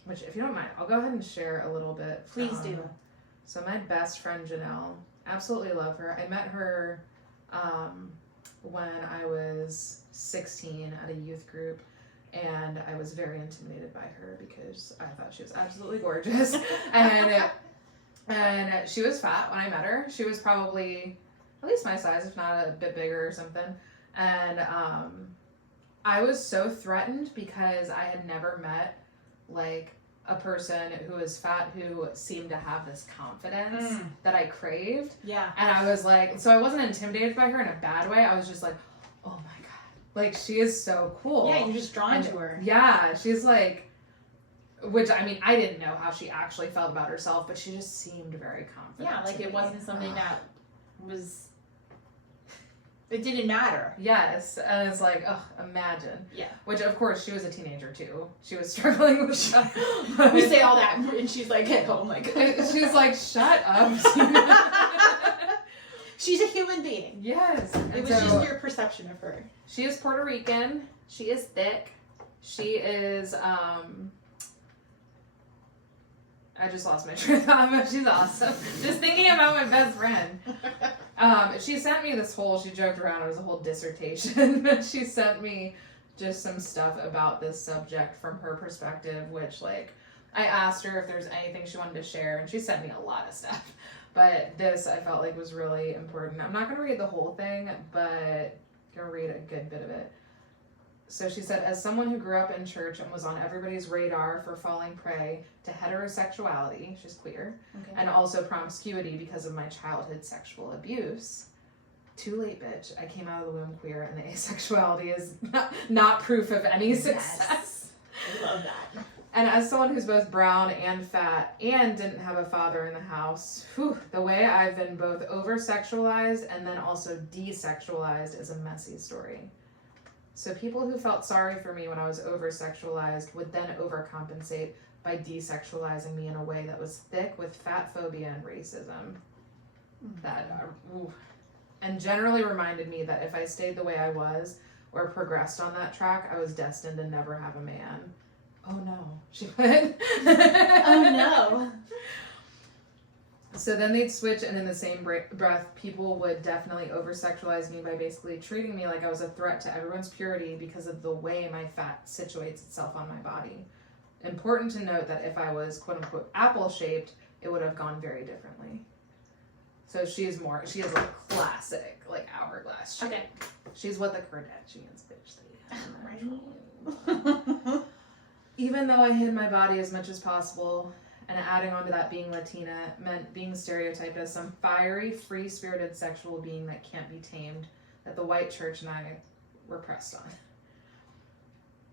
Which, if you don't mind, I'll go ahead and share a little bit. Please do. So my best friend, Janelle, absolutely love her. I met her when I was 16 at a youth group, and I was very intimidated by her because I thought she was absolutely gorgeous. and she was fat when I met her. She was probably at least my size, if not a bit bigger or something. And I was so threatened because I had never met like a person who was fat who seemed to have this confidence that I craved. Yeah. And I was like, so I wasn't intimidated by her in a bad way. I was just like, oh my God, like, she is so cool. Yeah, you're just drawn to her. Yeah, she's like, which, I mean, I didn't know how she actually felt about herself, but she just seemed very confident. Yeah, like it wasn't something that was, it didn't matter. Yes, and it's like, oh, imagine. Yeah. Which, of course, she was a teenager, too. She was struggling with stuff. We say all that, and she's like, at home, like. She's like, shut up. She's a human being. Yes. It was just your perception of her. She is Puerto Rican. She is thick. She is, I just lost my train of thought, but she's awesome. Just thinking about my best friend. She sent me this whole, she joked around, it was a whole dissertation, but she sent me just some stuff about this subject from her perspective, which, like, I asked her if there's anything she wanted to share, and she sent me a lot of stuff. But this, I felt like, was really important. I'm not going to read the whole thing, but I'm going to read a good bit of it. So she said, as someone who grew up in church and was on everybody's radar for falling prey to heterosexuality, she's queer, and also promiscuity because of my childhood sexual abuse. Too late, bitch. I came out of the womb queer, and the asexuality is not proof of any success. Yes. I love that. And as someone who's both brown and fat and didn't have a father in the house, the way I've been both over-sexualized and then also desexualized is a messy story. So people who felt sorry for me when I was over-sexualized would then overcompensate by desexualizing me in a way that was thick with fatphobia and racism. And generally reminded me that if I stayed the way I was or progressed on that track, I was destined to never have a man. Oh no, she went. Oh no. So then they'd switch, and in the same breath, people would definitely over-sexualize me by basically treating me like I was a threat to everyone's purity because of the way my fat situates itself on my body. Important to note that if I was quote-unquote apple-shaped, it would have gone very differently. So she is like classic, like hourglass shape. Okay. She's what the Kardashians bitch they Right. Even though I hid my body as much as possible, and adding on to that being Latina meant being stereotyped as some fiery, free-spirited sexual being that can't be tamed, that the white church and I were pressed on.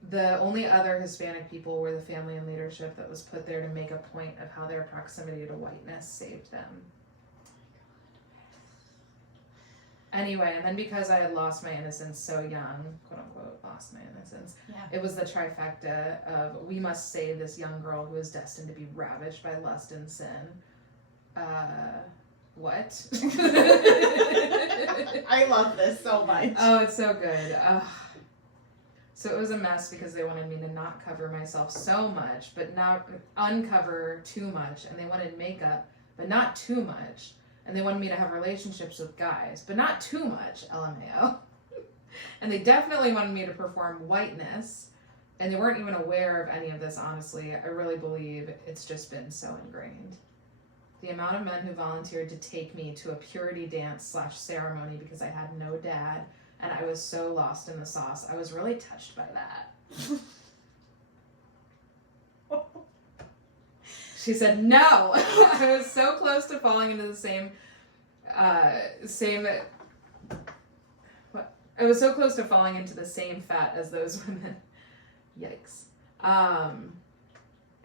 The only other Hispanic people were the family and leadership that was put there to make a point of how their proximity to whiteness saved them. Anyway, and then because I had lost my innocence so young, quote-unquote, lost my innocence, it was the trifecta of we must save this young girl who is destined to be ravaged by lust and sin. What? I love this so much. Oh, it's so good. So it was a mess because they wanted me to not cover myself so much, but not uncover too much, and they wanted makeup, but not too much. And they wanted me to have relationships with guys, but not too much, LMAO. And they definitely wanted me to perform whiteness, and they weren't even aware of any of this, honestly. I really believe it's just been so ingrained. The amount of men who volunteered to take me to a purity dance / ceremony because I had no dad, and I was so lost in the sauce, I was really touched by that. She said, no! I was so close to falling into the same I was so close to falling into the same fat as those women. Yikes.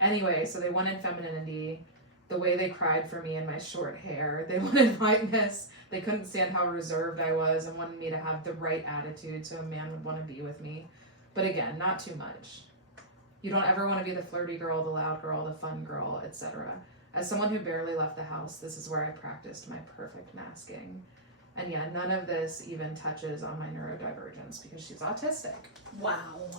Anyway, so they wanted femininity, the way they cried for me and my short hair. They wanted whiteness. They couldn't stand how reserved I was and wanted me to have the right attitude so a man would want to be with me. But again, not too much. You don't ever want to be the flirty girl, the loud girl, the fun girl, etc. As someone who barely left the house, this is where I practiced my perfect masking. And yeah, none of this even touches on my neurodivergence because she's autistic. Wow.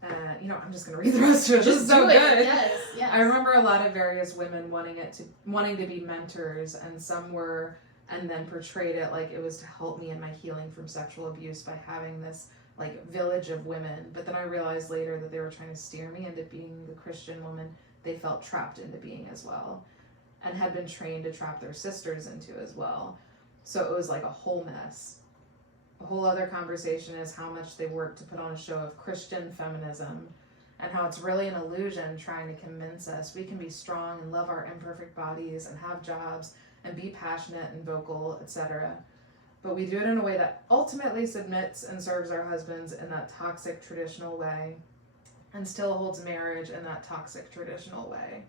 I'm just gonna read the rest of it. This is so good. Yes. I remember a lot of various women wanting to be mentors, and some were, and then portrayed it like it was to help me in my healing from sexual abuse by having this like village of women. But then I realized later that they were trying to steer me into being the Christian woman they felt trapped into being as well, and had been trained to trap their sisters into as well. So it was like a whole mess. A whole other conversation is how much they work to put on a show of Christian feminism, and how it's really an illusion trying to convince us we can be strong and love our imperfect bodies and have jobs and be passionate and vocal, etc. But we do it in a way that ultimately submits and serves our husbands in that toxic traditional way, and still holds marriage in that toxic traditional way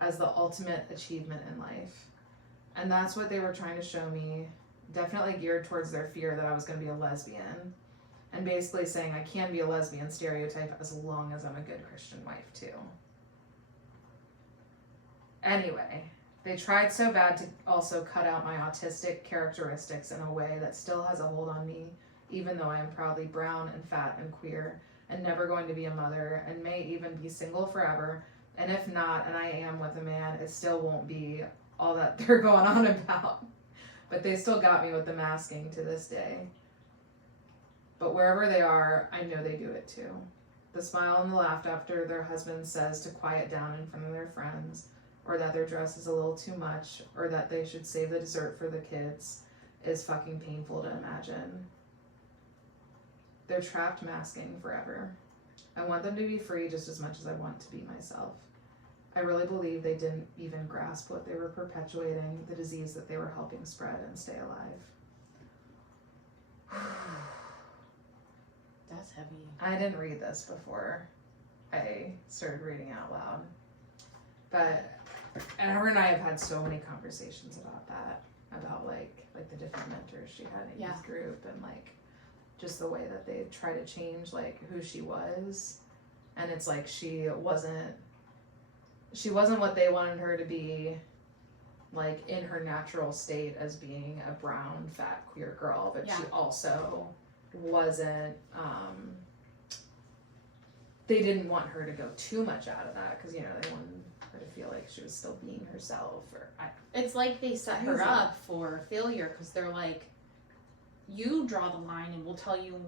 as the ultimate achievement in life. And that's what they were trying to show me, definitely geared towards their fear that I was going to be a lesbian, and basically saying I can be a lesbian stereotype as long as I'm a good Christian wife too. Anyway, they tried so bad to also cut out my autistic characteristics in a way that still has a hold on me, even though I am proudly brown and fat and queer and never going to be a mother and may even be single forever. And if not, and I am with a man, it still won't be all that they're going on about. But they still got me with the masking to this day. But wherever they are, I know they do it too. The smile and the laugh after their husband says to quiet down in front of their friends, or that their dress is a little too much, or that they should save the dessert for the kids, is fucking painful to imagine. They're trapped masking forever. I want them to be free just as much as I want to be myself. I really believe they didn't even grasp what they were perpetuating, the disease that they were helping spread and stay alive. That's heavy. I didn't read this before I started reading out loud. But Amber and I have had so many conversations about that, about like the different mentors she had in youth group, and like just the way that they try to change like who she was. And it's like she wasn't what they wanted her to be, like in her natural state as being a brown, fat, queer girl, but she also wasn't, they didn't want her to go too much out of that, because, they wanted her to feel like she was still being herself. It's like they set her up for failure, because they're like, you draw the line and we'll tell you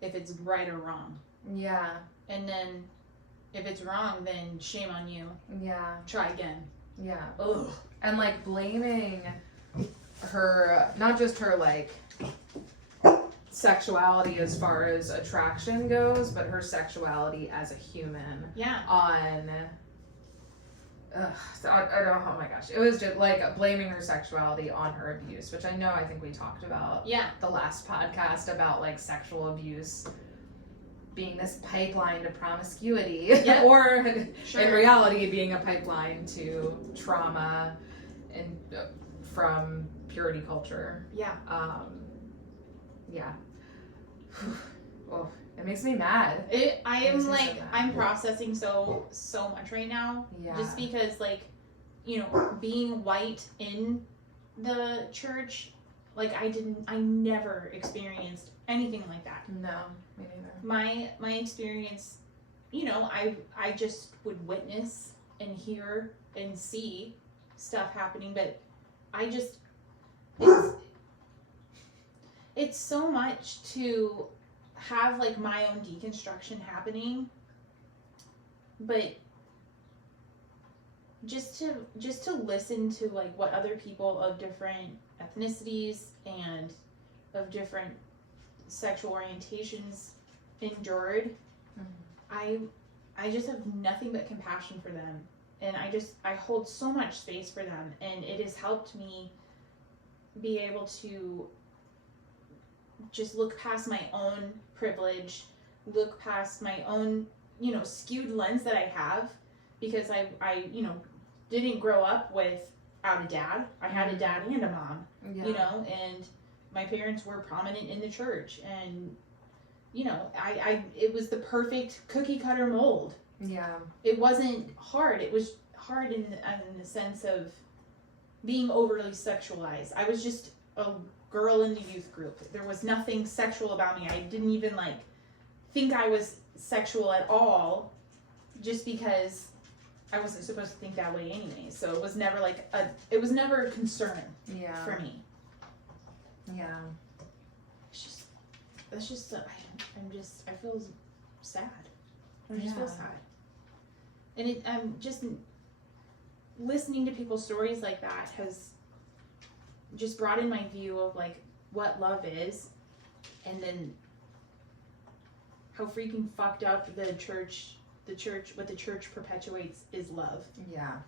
if it's right or wrong. Yeah. And then if it's wrong, then shame on you. Yeah. Try again. Yeah. Ugh. And like blaming her, not just her like sexuality as far as attraction goes, but her sexuality as a human. Yeah. On, oh my gosh. It was just like blaming her sexuality on her abuse, which I think we talked about the last podcast about like sexual abuse being this pipeline to promiscuity, or in reality being a pipeline to trauma and from purity culture. Yeah. Yeah. Oh, it makes me mad. I'm processing so much right now. Yeah. Just because being white in the church, I never experienced anything like that. No, me neither. My experience, I just would witness and hear and see stuff happening, but it's so much to have my own deconstruction happening, but just to listen to what other people of different ethnicities and of different sexual orientations endured, I just have nothing but compassion for them, and I hold so much space for them, and it has helped me be able to just look past my own privilege, look past my own skewed lens that I have, because I didn't grow up without a dad. I had a dad and a mom, and my parents were prominent in the church, and it was the perfect cookie cutter mold. Yeah. It wasn't hard. It was hard in the sense of being overly sexualized. I was just a girl in the youth group. There was nothing sexual about me. I didn't even think I was sexual at all, just because I wasn't supposed to think that way anyway. So it was never it was never a concern for me. Yeah. I feel sad. I just feel sad. And I'm just listening to people's stories like that has just brought in my view of what love is, and then how freaking fucked up what the church perpetuates is love. Yeah.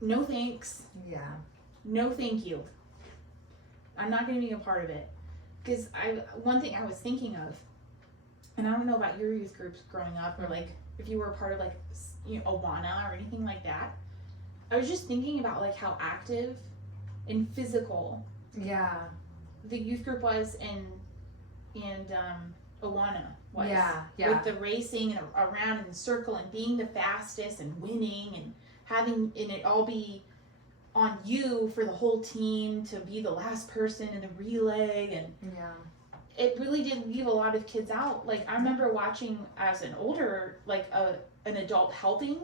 No thanks. Yeah. No thank you. I'm not going to be a part of it. Because one thing I was thinking of, and I don't know about your youth groups growing up, or if you were a part of Awana or anything like that, I was just thinking about how active and physical the youth group was, and Awana was. Yeah. With the racing and around in the circle and being the fastest and winning and having it all be on you for the whole team to be the last person in the relay, and it really did leave a lot of kids out. I remember watching as an older, an adult helping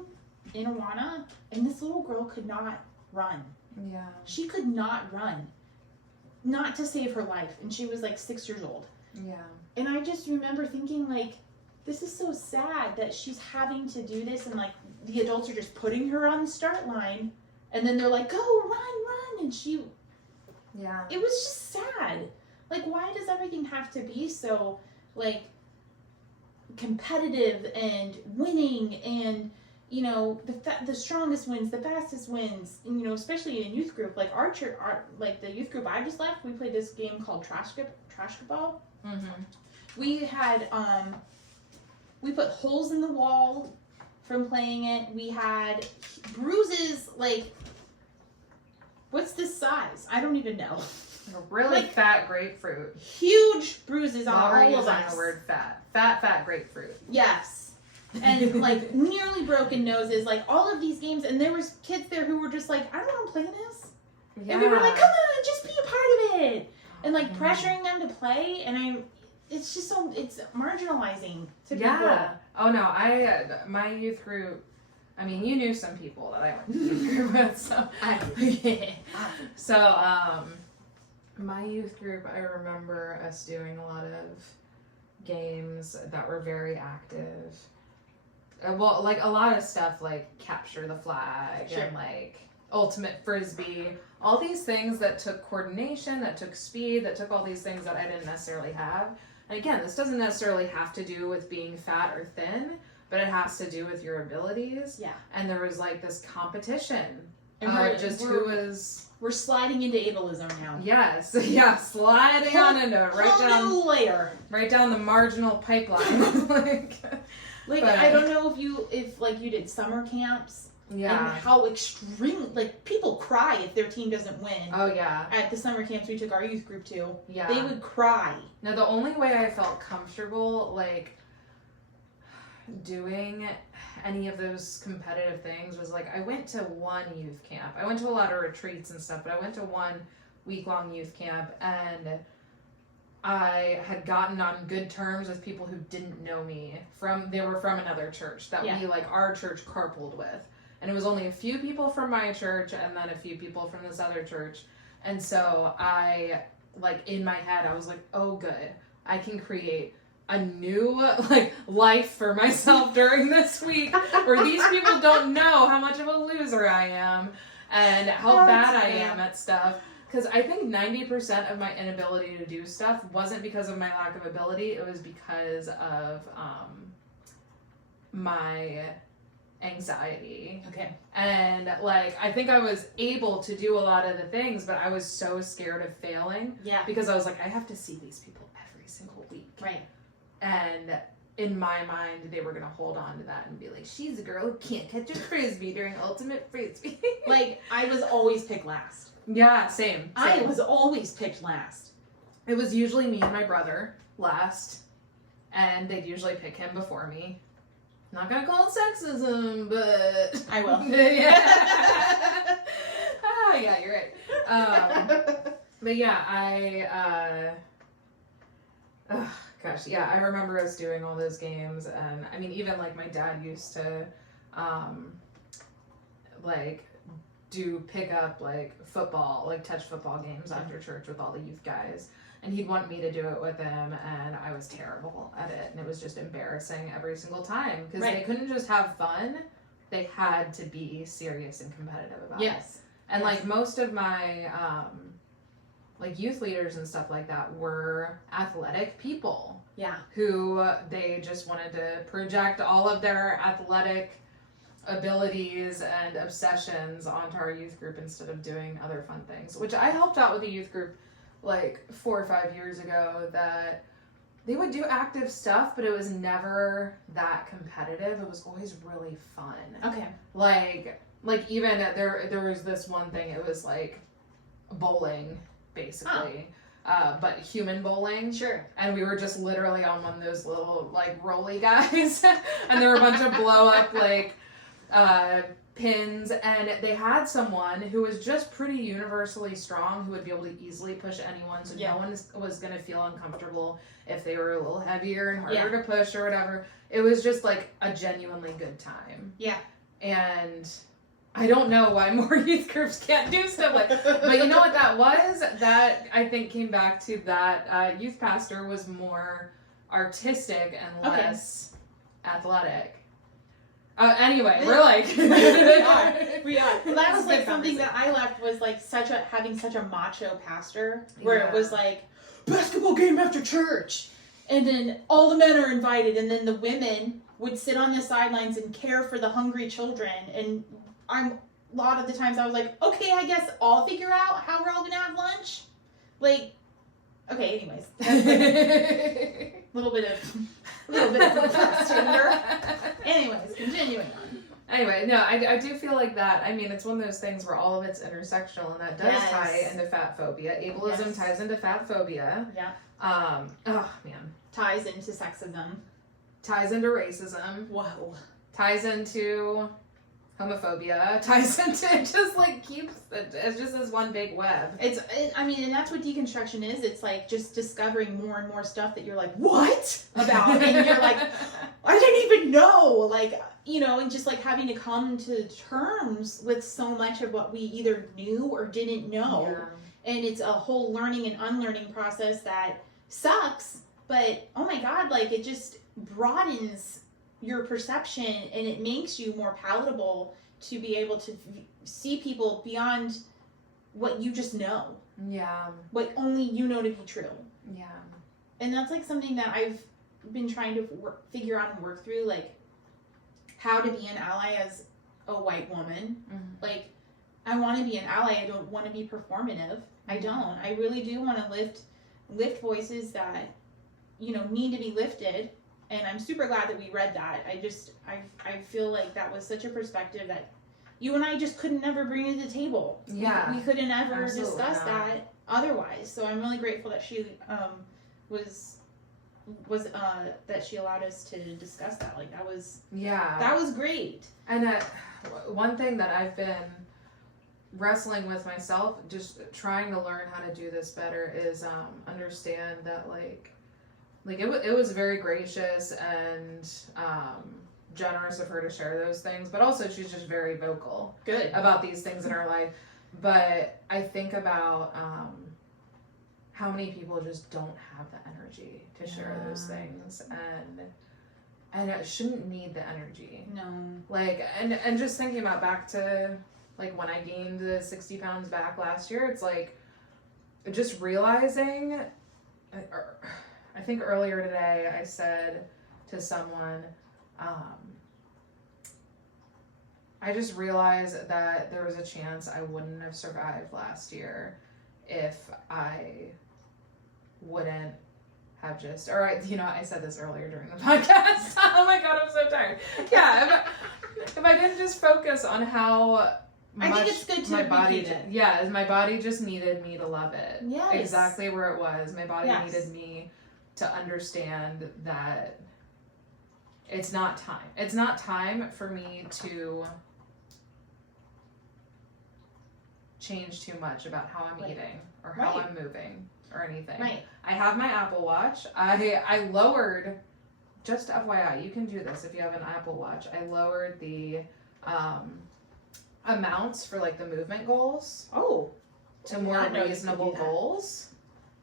in Awana, and this little girl could not run. Yeah. She could not run. Not to save her life, and she was 6 years old. Yeah. And I just remember thinking this is so sad that she's having to do this, and the adults are just putting her on the start line. And then they're go, run, and she... Yeah. It was just sad. Why does everything have to be so, competitive and winning, and, the strongest wins, the fastest wins, and, especially in a youth group. Our church, the youth group I just left, we played this game called Trashkaball. Mm-hmm. We had, we put holes in the wall from playing it. We had bruises, what's this size? I don't even know. A really fat grapefruit. Huge bruises on all of us. The word fat. Fat grapefruit. Yes. And nearly broken noses, all of these games, and there was kids there who were just I don't want to play this. Yeah. And we were come on, just be a part of it. And pressuring them to play, and it's just so, it's marginalizing to people. Yeah. Oh no, my youth group, I mean, you knew some people that I went to youth group with, so. So, my youth group, I remember us doing a lot of games that were very active. Well, a lot of stuff capture the flag, sure. And ultimate frisbee, all these things that took coordination, that took speed, that took all these things that I didn't necessarily have. And again, this doesn't necessarily have to do with being fat or thin, but it has to do with your abilities. Yeah. And there was this competition. And we're sliding into ableism now. Yes. Yeah. Sliding on into new layer. Right down the marginal pipeline. I don't know if you did summer camps. Yeah. And how extreme, people cry if their team doesn't win. Oh, yeah. At the summer camps we took our youth group to. Yeah. They would cry. Now, the only way I felt comfortable, doing any of those competitive things was, I went to one youth camp. I went to a lot of retreats and stuff, but I went to one week-long youth camp, and I had gotten on good terms with people who didn't know me. They were from another church that we, our church carpooled with. And it was only a few people from my church and then a few people from this other church. And so I, in my head, I was oh, good. I can create a new, life for myself during this week where these people don't know how much of a loser I am and how bad I am at stuff. Because I think 90% of my inability to do stuff wasn't because of my lack of ability. It was because of my anxiety. Okay. And I think I was able to do a lot of the things, but I was so scared of failing. Yeah. Because I was I have to see these people every single week. Right. And in my mind, they were going to hold on to that and be she's a girl who can't catch a frisbee during ultimate frisbee. I was always picked last. Yeah, same. I was always picked last. It was usually me and my brother last. and they'd usually pick him before me. Not gonna call it sexism, but I will. Yeah. Yeah, you're right. But yeah, I remember us doing all those games, and I mean, even like my dad used to, like do pick up like football, like touch football games after church with all the youth guys, and he'd want me to do it with him, and I was terrible at it, and it was just embarrassing every single time because they couldn't just have fun; they had to be serious and competitive about it. And like most of my like youth leaders and stuff like that were athletic people. Yeah. Who they just wanted to project all of their athletic abilities and obsessions onto our youth group instead of doing other fun things. Which I helped out with the youth group like 4 or 5 years ago, that they would do active stuff, but it was never that competitive. It was always really fun. Okay. Like even there was this one thing, it was like bowling basically, but human bowling. Sure. And we were just literally on one of those little like rolly guys, and there were a bunch of blow up like pins, and they had someone who was just pretty universally strong who would be able to easily push anyone, so no one was going to feel uncomfortable if they were a little heavier and harder to push or whatever. It was just like a genuinely good time. Yeah. And I don't know why more youth groups can't do stuff like that. But you know what that was? That I think came back to that youth pastor was more artistic and less athletic. Anyway, we're like... we are. Well, that was like something that I left was like having such a macho pastor where it was like, basketball game after church. And then all the men are invited, and then the women would sit on the sidelines and care for the hungry children. And a lot of the times I was like, okay, I guess I'll figure out how we're all gonna have lunch. Like, okay, anyways. A little bit of question here. Anyways, continuing on. Anyway, no, I do feel like that. I mean, it's one of those things where all of it's intersectional, and that does tie into fatphobia. Ableism ties into fatphobia. Yeah. Oh man. Ties into sexism. Ties into racism. Whoa. Ties into homophobia. Ties into, it just like keeps, it's just this one big web. I mean, and that's what deconstruction is. It's like just discovering more and more stuff that you're like, what? About. And you're like, I didn't even know. Like, you know, and just like having to come to terms with so much of what we either knew or didn't know. Yeah. And it's a whole learning and unlearning process that sucks, but oh my God, like it just broadens your perception, and it makes you more palatable to be able to see people beyond what you just know. Yeah. What only you know to be true. Yeah. And that's like something that I've been trying to figure out and work through, like how to be an ally as a white woman. Mm-hmm. Like, I want to be an ally. I don't want to be performative. I don't. I really do want to lift voices that, you know, need to be lifted. And I'm super glad that we read that. I feel like that was such a perspective that you and I just couldn't ever bring to the table. Yeah. We couldn't ever discuss that otherwise. So I'm really grateful that she was that she allowed us to discuss that. Like that was great. And one thing that I've been wrestling with myself, just trying to learn how to do this better, is understand that like it was very gracious and generous of her to share those things, but also she's just very vocal about these things in her life. But I think about how many people just don't have the energy to share those things, and it shouldn't need the energy. No. like and just thinking about back to like when I gained the 60 pounds back last year, it's like just realizing, I think earlier today I said to someone, I just realized that there was a chance I wouldn't have survived last year if I wouldn't have just, or I said this earlier during the podcast. Oh my God, I'm so tired. Yeah, if I didn't just focus on how much I think it's good to my body, my body just needed me to love it. Yes. Exactly where it was. My body needed me to understand that it's not time. It's not time for me to change too much about how I'm eating or how I'm moving or anything. Right. I have my Apple Watch. I lowered, just FYI, you can do this if you have an Apple Watch. I lowered the amounts for like the movement goals to more reasonable goals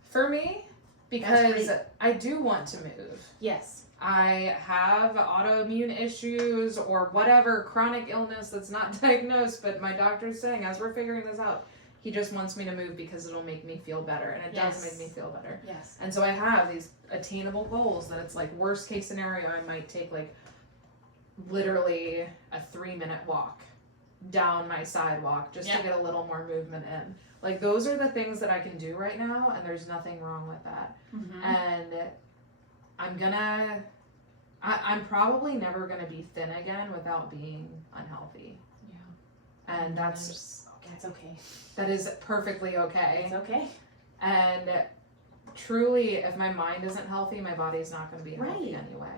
for me because I do want to move. Yes. I have autoimmune issues or whatever chronic illness that's not diagnosed, but my doctor's saying as we're figuring this out, he just wants me to move because it'll make me feel better, and it does make me feel better. Yes. And so I have these attainable goals that it's like worst case scenario, I might take like literally a 3-minute walk down my sidewalk just to get a little more movement in. Like those are the things that I can do right now, and there's nothing wrong with that. And I'm probably never gonna be thin again without being unhealthy. Yeah. And that's okay. That is perfectly okay. It's okay. And truly, if my mind isn't healthy, my body's not gonna be healthy anyway.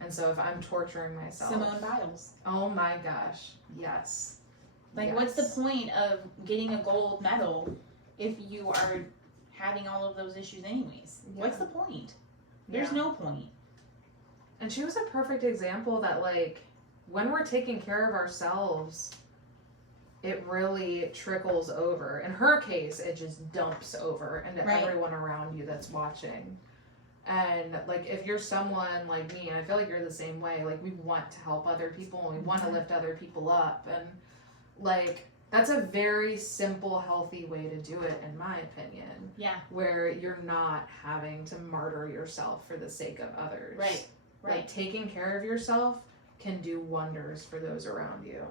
And so if I'm torturing myself. Simone Biles. Oh my gosh. Yes. Like what's the point of getting a gold medal if you are having all of those issues anyways? What's the point? There's no point. And she was a perfect example that like when we're taking care of ourselves, it really trickles over. In her case, it just dumps over into everyone around you that's watching. And like if you're someone like me, and I feel like you're the same way, like we want to help other people and we want to lift other people up, and like that's a very simple, healthy way to do it, in my opinion. Yeah. Where you're not having to martyr yourself for the sake of others. Right. Like taking care of yourself can do wonders for those around you.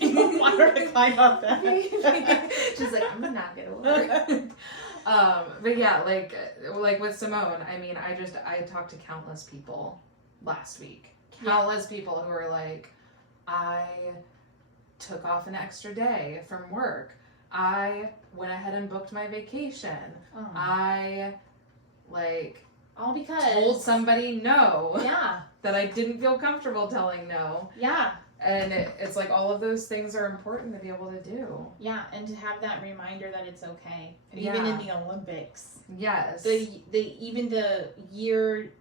You don't want her to climb up that. She's like, I'm gonna knock it over. But yeah, like with Simone, I mean, I talked to countless people last week. Countless people who were like, I took off an extra day from work. I went ahead and booked my vacation. I all because told somebody no. Yeah. That I didn't feel comfortable telling no. Yeah. And it's like all of those things are important to be able to do. Yeah, and to have that reminder that it's okay. Even in the Olympics. Yes. Even the year,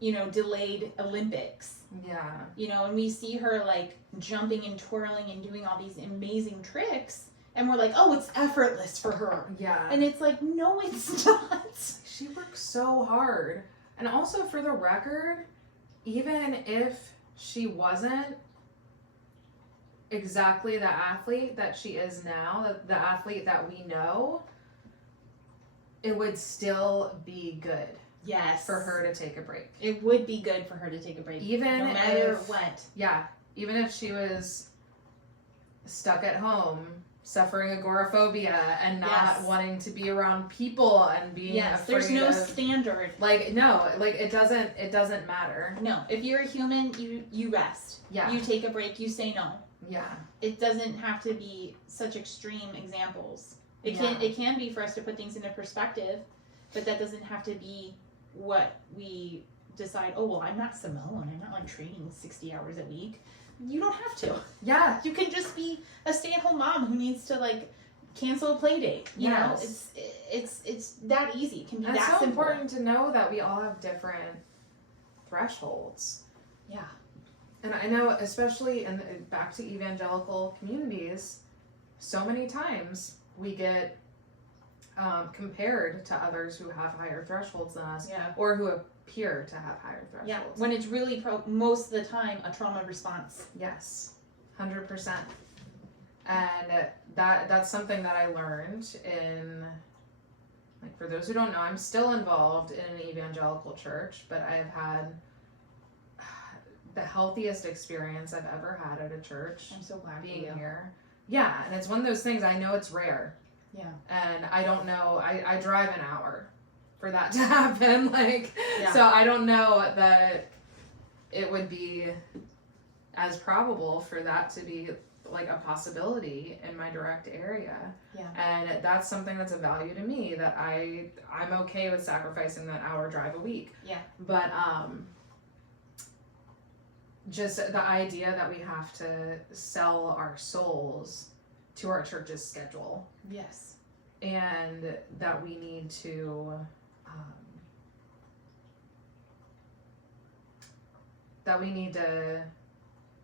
delayed Olympics. Yeah. And we see her like jumping and twirling and doing all these amazing tricks. And we're like, oh, it's effortless for her. Yeah. And it's like, no, it's not. She works so hard. And also for the record, even if she wasn't exactly the athlete that she is now, the athlete that we know, it would still be good. Yes. For her to take a break. It would be good for her to take a break. Even no matter what. Yeah. Even if she was stuck at home, suffering agoraphobia and not wanting to be around people and being afraid there's no standard. It doesn't matter. No. If you're a human, you rest. Yeah. You take a break, you say no. Yeah. It doesn't have to be such extreme examples. It can be for us to put things into perspective, but that doesn't have to be what we decide, oh, well, I'm not Simone. I'm not like training 60 hours a week. You don't have to. Yeah. You can just be a stay-at-home mom who needs to like cancel a play date. You know, it's that easy. It can be that simple. It's so important to know that we all have different thresholds. Yeah. And I know, especially back to evangelical communities, so many times we get compared to others who have higher thresholds than us, or who appear to have higher thresholds. Yeah, when it's really most of the time a trauma response. Yes, 100%. And that's something that I learned in, like, for those who don't know, I'm still involved in an evangelical church, but I've had the healthiest experience I've ever had at a church. I'm so glad being here. Yeah, and it's one of those things, I know it's rare. Yeah. And I don't know, I drive an hour for that to happen. So I don't know that it would be as probable for that to be like a possibility in my direct area. Yeah. And that's something that's a value to me, that I'm okay with sacrificing that hour drive a week. Yeah. But just the idea that we have to sell our souls to our church's schedule. Yes. And that we need to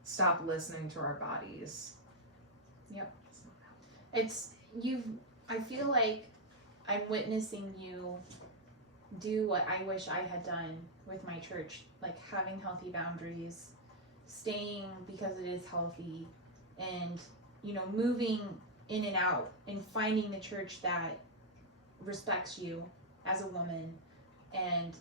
stop listening to our bodies. Yep. I feel like I'm witnessing you do what I wish I had done with my church, like having healthy boundaries, staying because it is healthy, and, you know, moving in and out and finding the church that respects you as a woman and,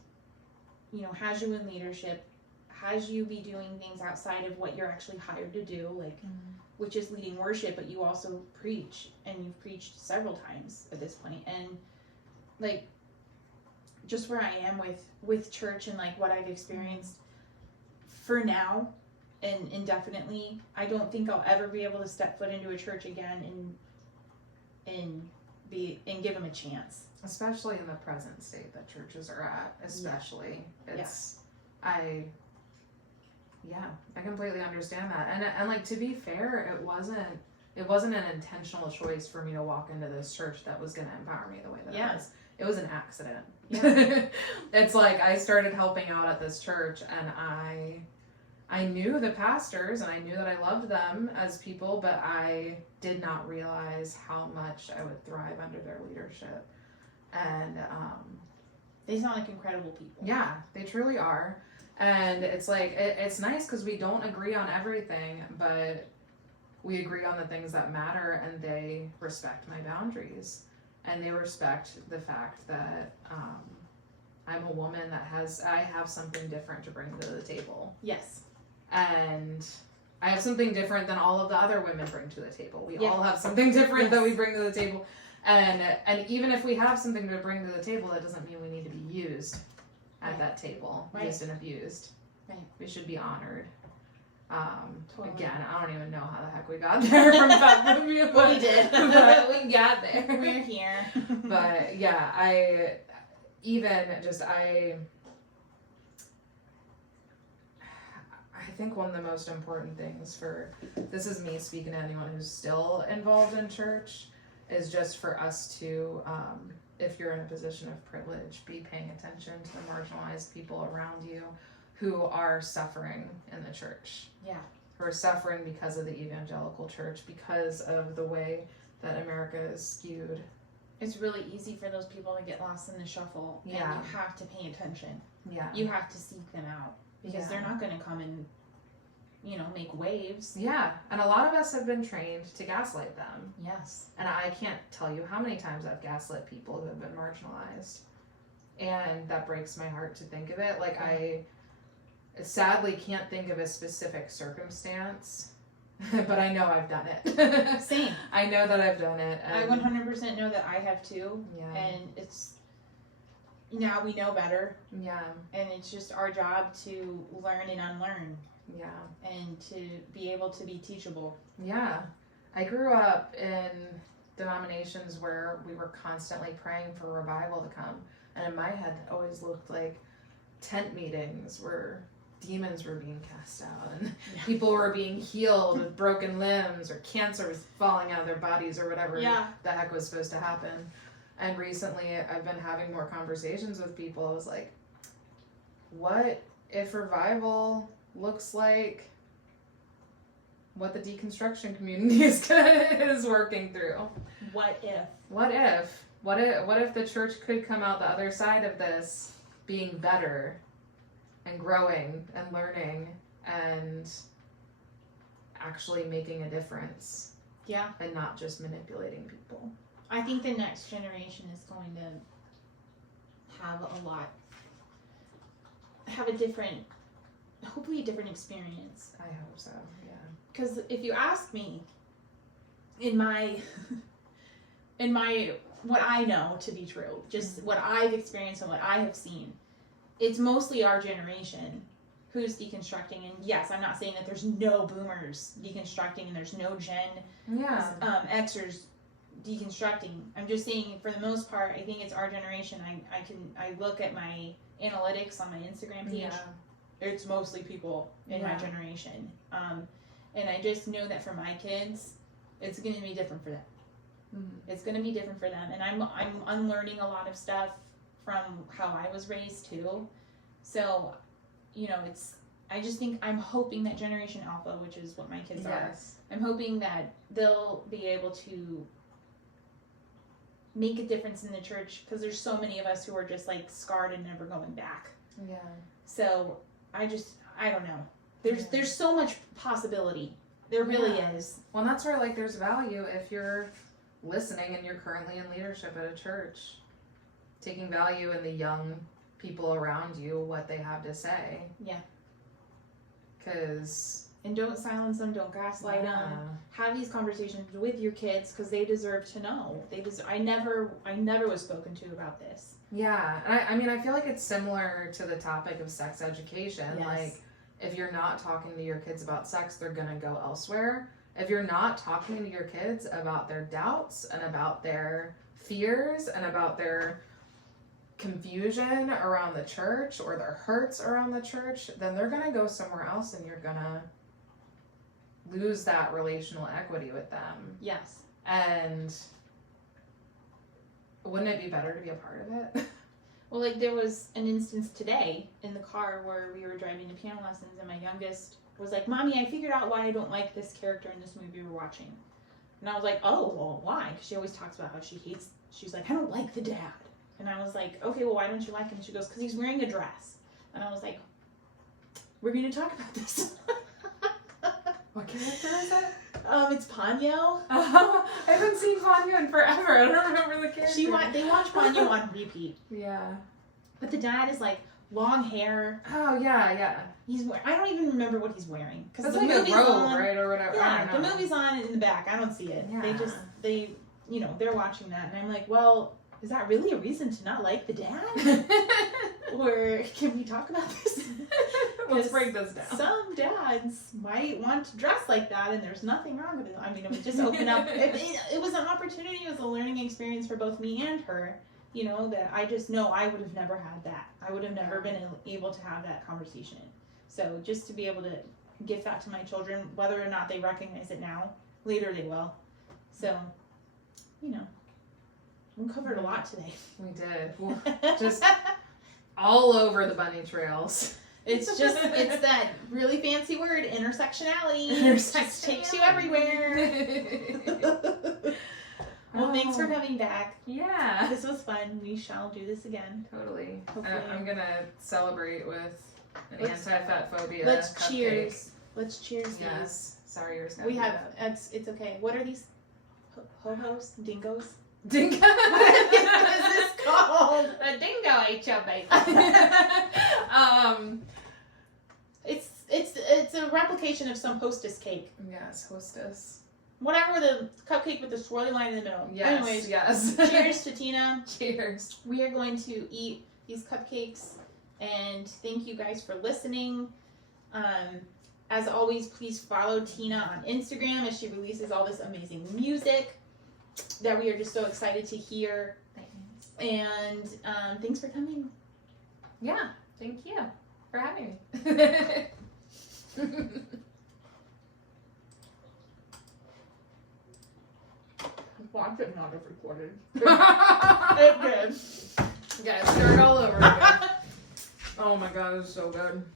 you know, has you in leadership, has you be doing things outside of what you're actually hired to do, like, which is leading worship, but you also preach, and you've preached several times at this point. And, like, just where I am with church and, like, what I've experienced for now and indefinitely, I don't think I'll ever be able to step foot into a church again and give them a chance. Especially in the present state that churches are at, especially. Yeah. I completely understand that. And like, to be fair, it wasn't an intentional choice for me to walk into this church that was going to empower me the way that it was. It was an accident. Yeah. It's like, I started helping out at this church, and I knew the pastors, and I knew that I loved them as people, but I did not realize how much I would thrive under their leadership. And they sound like incredible people. Yeah, they truly are. And it's like, it's nice because we don't agree on everything, but we agree on the things that matter, and they respect my boundaries, and they respect the fact that I'm a woman that I have something different to bring to the table. Yes. And I have something different than all of the other women bring to the table. We all have something different that we bring to the table. And even if we have something to bring to the table, that doesn't mean we need to be used at that table, used and abused. Right. We should be honored. Totally. Again, I don't even know how the heck we got there from Fatphobia, but we did. But we got there. We're here. But yeah, I think one of the most important things this is me speaking to anyone who's still involved in church, is just for us to, if you're in a position of privilege, be paying attention to the marginalized people around you who are suffering in the church. Yeah. Who are suffering because of the evangelical church, because of the way that America is skewed. It's really easy for those people to get lost in the shuffle. Yeah. And you have to pay attention. Yeah. You have to seek them out, because they're not going to come and, you know, make waves. Yeah. And a lot of us have been trained to gaslight them. Yes. And I can't tell you how many times I've gaslit people who have been marginalized. And that breaks my heart to think of it. Like, I sadly can't think of a specific circumstance, but I know I've done it. Same. I know that I've done it. I 100% know that I have too. Yeah. And now we know better. Yeah. And it's just our job to learn and unlearn. Yeah. And to be able to be teachable. Yeah. I grew up in denominations where we were constantly praying for revival to come. And in my head, it always looked like tent meetings where demons were being cast out and people were being healed with broken limbs, or cancer was falling out of their bodies, or whatever the heck was supposed to happen. And recently I've been having more conversations with people. I was like, what if revival looks like what the deconstruction community is working through? What if? What if the church could come out the other side of this being better and growing and learning and actually making a difference? Yeah. And not just manipulating people. I think the next generation is going to have a different, hopefully a different experience. I hope so, yeah. Because if you ask me, in my what I know to be true, just what I've experienced and what I have seen, it's mostly our generation who's deconstructing. And yes, I'm not saying that there's no boomers deconstructing and there's no Gen Xers deconstructing. I'm just saying, for the most part, I think it's our generation. I look at my analytics on my Instagram page. It's mostly people in my generation. And I just know that for my kids, it's going to be different for them. Mm-hmm. It's going to be different for them. And I'm unlearning a lot of stuff from how I was raised too. So, you know, I just think, I'm hoping that Generation Alpha, which is what my kids are, I'm hoping that they'll be able to make a difference in the church, because there's so many of us who are just like scarred and never going back. Yeah. So I don't know. There's so much possibility. There really is. Well, that's where like there's value if you're listening and you're currently in leadership at a church, taking value in the young people around you, what they have to say. Yeah. And don't silence them. Don't gaslight them. Have these conversations with your kids, because they deserve to know. I never was spoken to about this. Yeah, and I mean, I feel like it's similar to the topic of sex education. Yes. Like, if you're not talking to your kids about sex, they're gonna go elsewhere. If you're not talking to your kids about their doubts and about their fears and about their confusion around the church or their hurts around the church, then they're gonna go somewhere else, and you're gonna lose that relational equity with them. Yes. And wouldn't it be better to be a part of it? Well, like, there was an instance today in the car where we were driving to piano lessons, and my youngest was like, Mommy, I figured out why I don't like this character in this movie we're watching. And I was like, oh, well, why? Because she always talks about how she's like, I don't like the dad. And I was like, okay, well, why don't you like him? She goes, because he's wearing a dress. And I was like, we're going to talk about this. What character is it? It's Ponyo. I haven't seen Ponyo in forever. I don't remember the character. They watch Ponyo on repeat. Yeah. But the dad is like long hair. Oh yeah. I don't even remember what he's wearing, because the like movie's a robe, on, right, or whatever. Yeah, the movie's on in the back. I don't see it. Yeah. They're watching that, and I'm like, well, is that really a reason to not like the dad? Or can we talk about this? Let's break this down. Some dads might want to dress like that, and there's nothing wrong with it. I mean, it would just open up. It was an opportunity. It was a learning experience for both me and her. You know, that I just know I would have never had that. I would have never been able to have that conversation. So just to be able to give that to my children, whether or not they recognize it now, later they will. So, you know, we covered a lot today. We did. Just all over the bunny trails. It's that really fancy word, intersectionality. It just takes you everywhere. Well, thanks for coming back. Yeah. This was fun. We shall do this again. Totally. I'm going to celebrate with an anti-fatphobia Let's cupcake. Cheers. Let's cheers these. Yes. Sorry, yours we have, it's okay. What are these? Ho-hos? Dingoes? Dingo? What is this called? A dingo ate your baby. It's a replication of some Hostess cake. Yes, Hostess. Whatever, the cupcake with the swirly line in the middle. Yes, anyways, yes. Cheers to Tina. Cheers. We are going to eat these cupcakes, and thank you guys for listening. As always, please follow Tina on Instagram as she releases all this amazing music that we are just so excited to hear. And thanks for coming. Yeah, thank you for having me. Watch it not have recorded. It did. Yeah, start all over again. Oh my god, it was so good.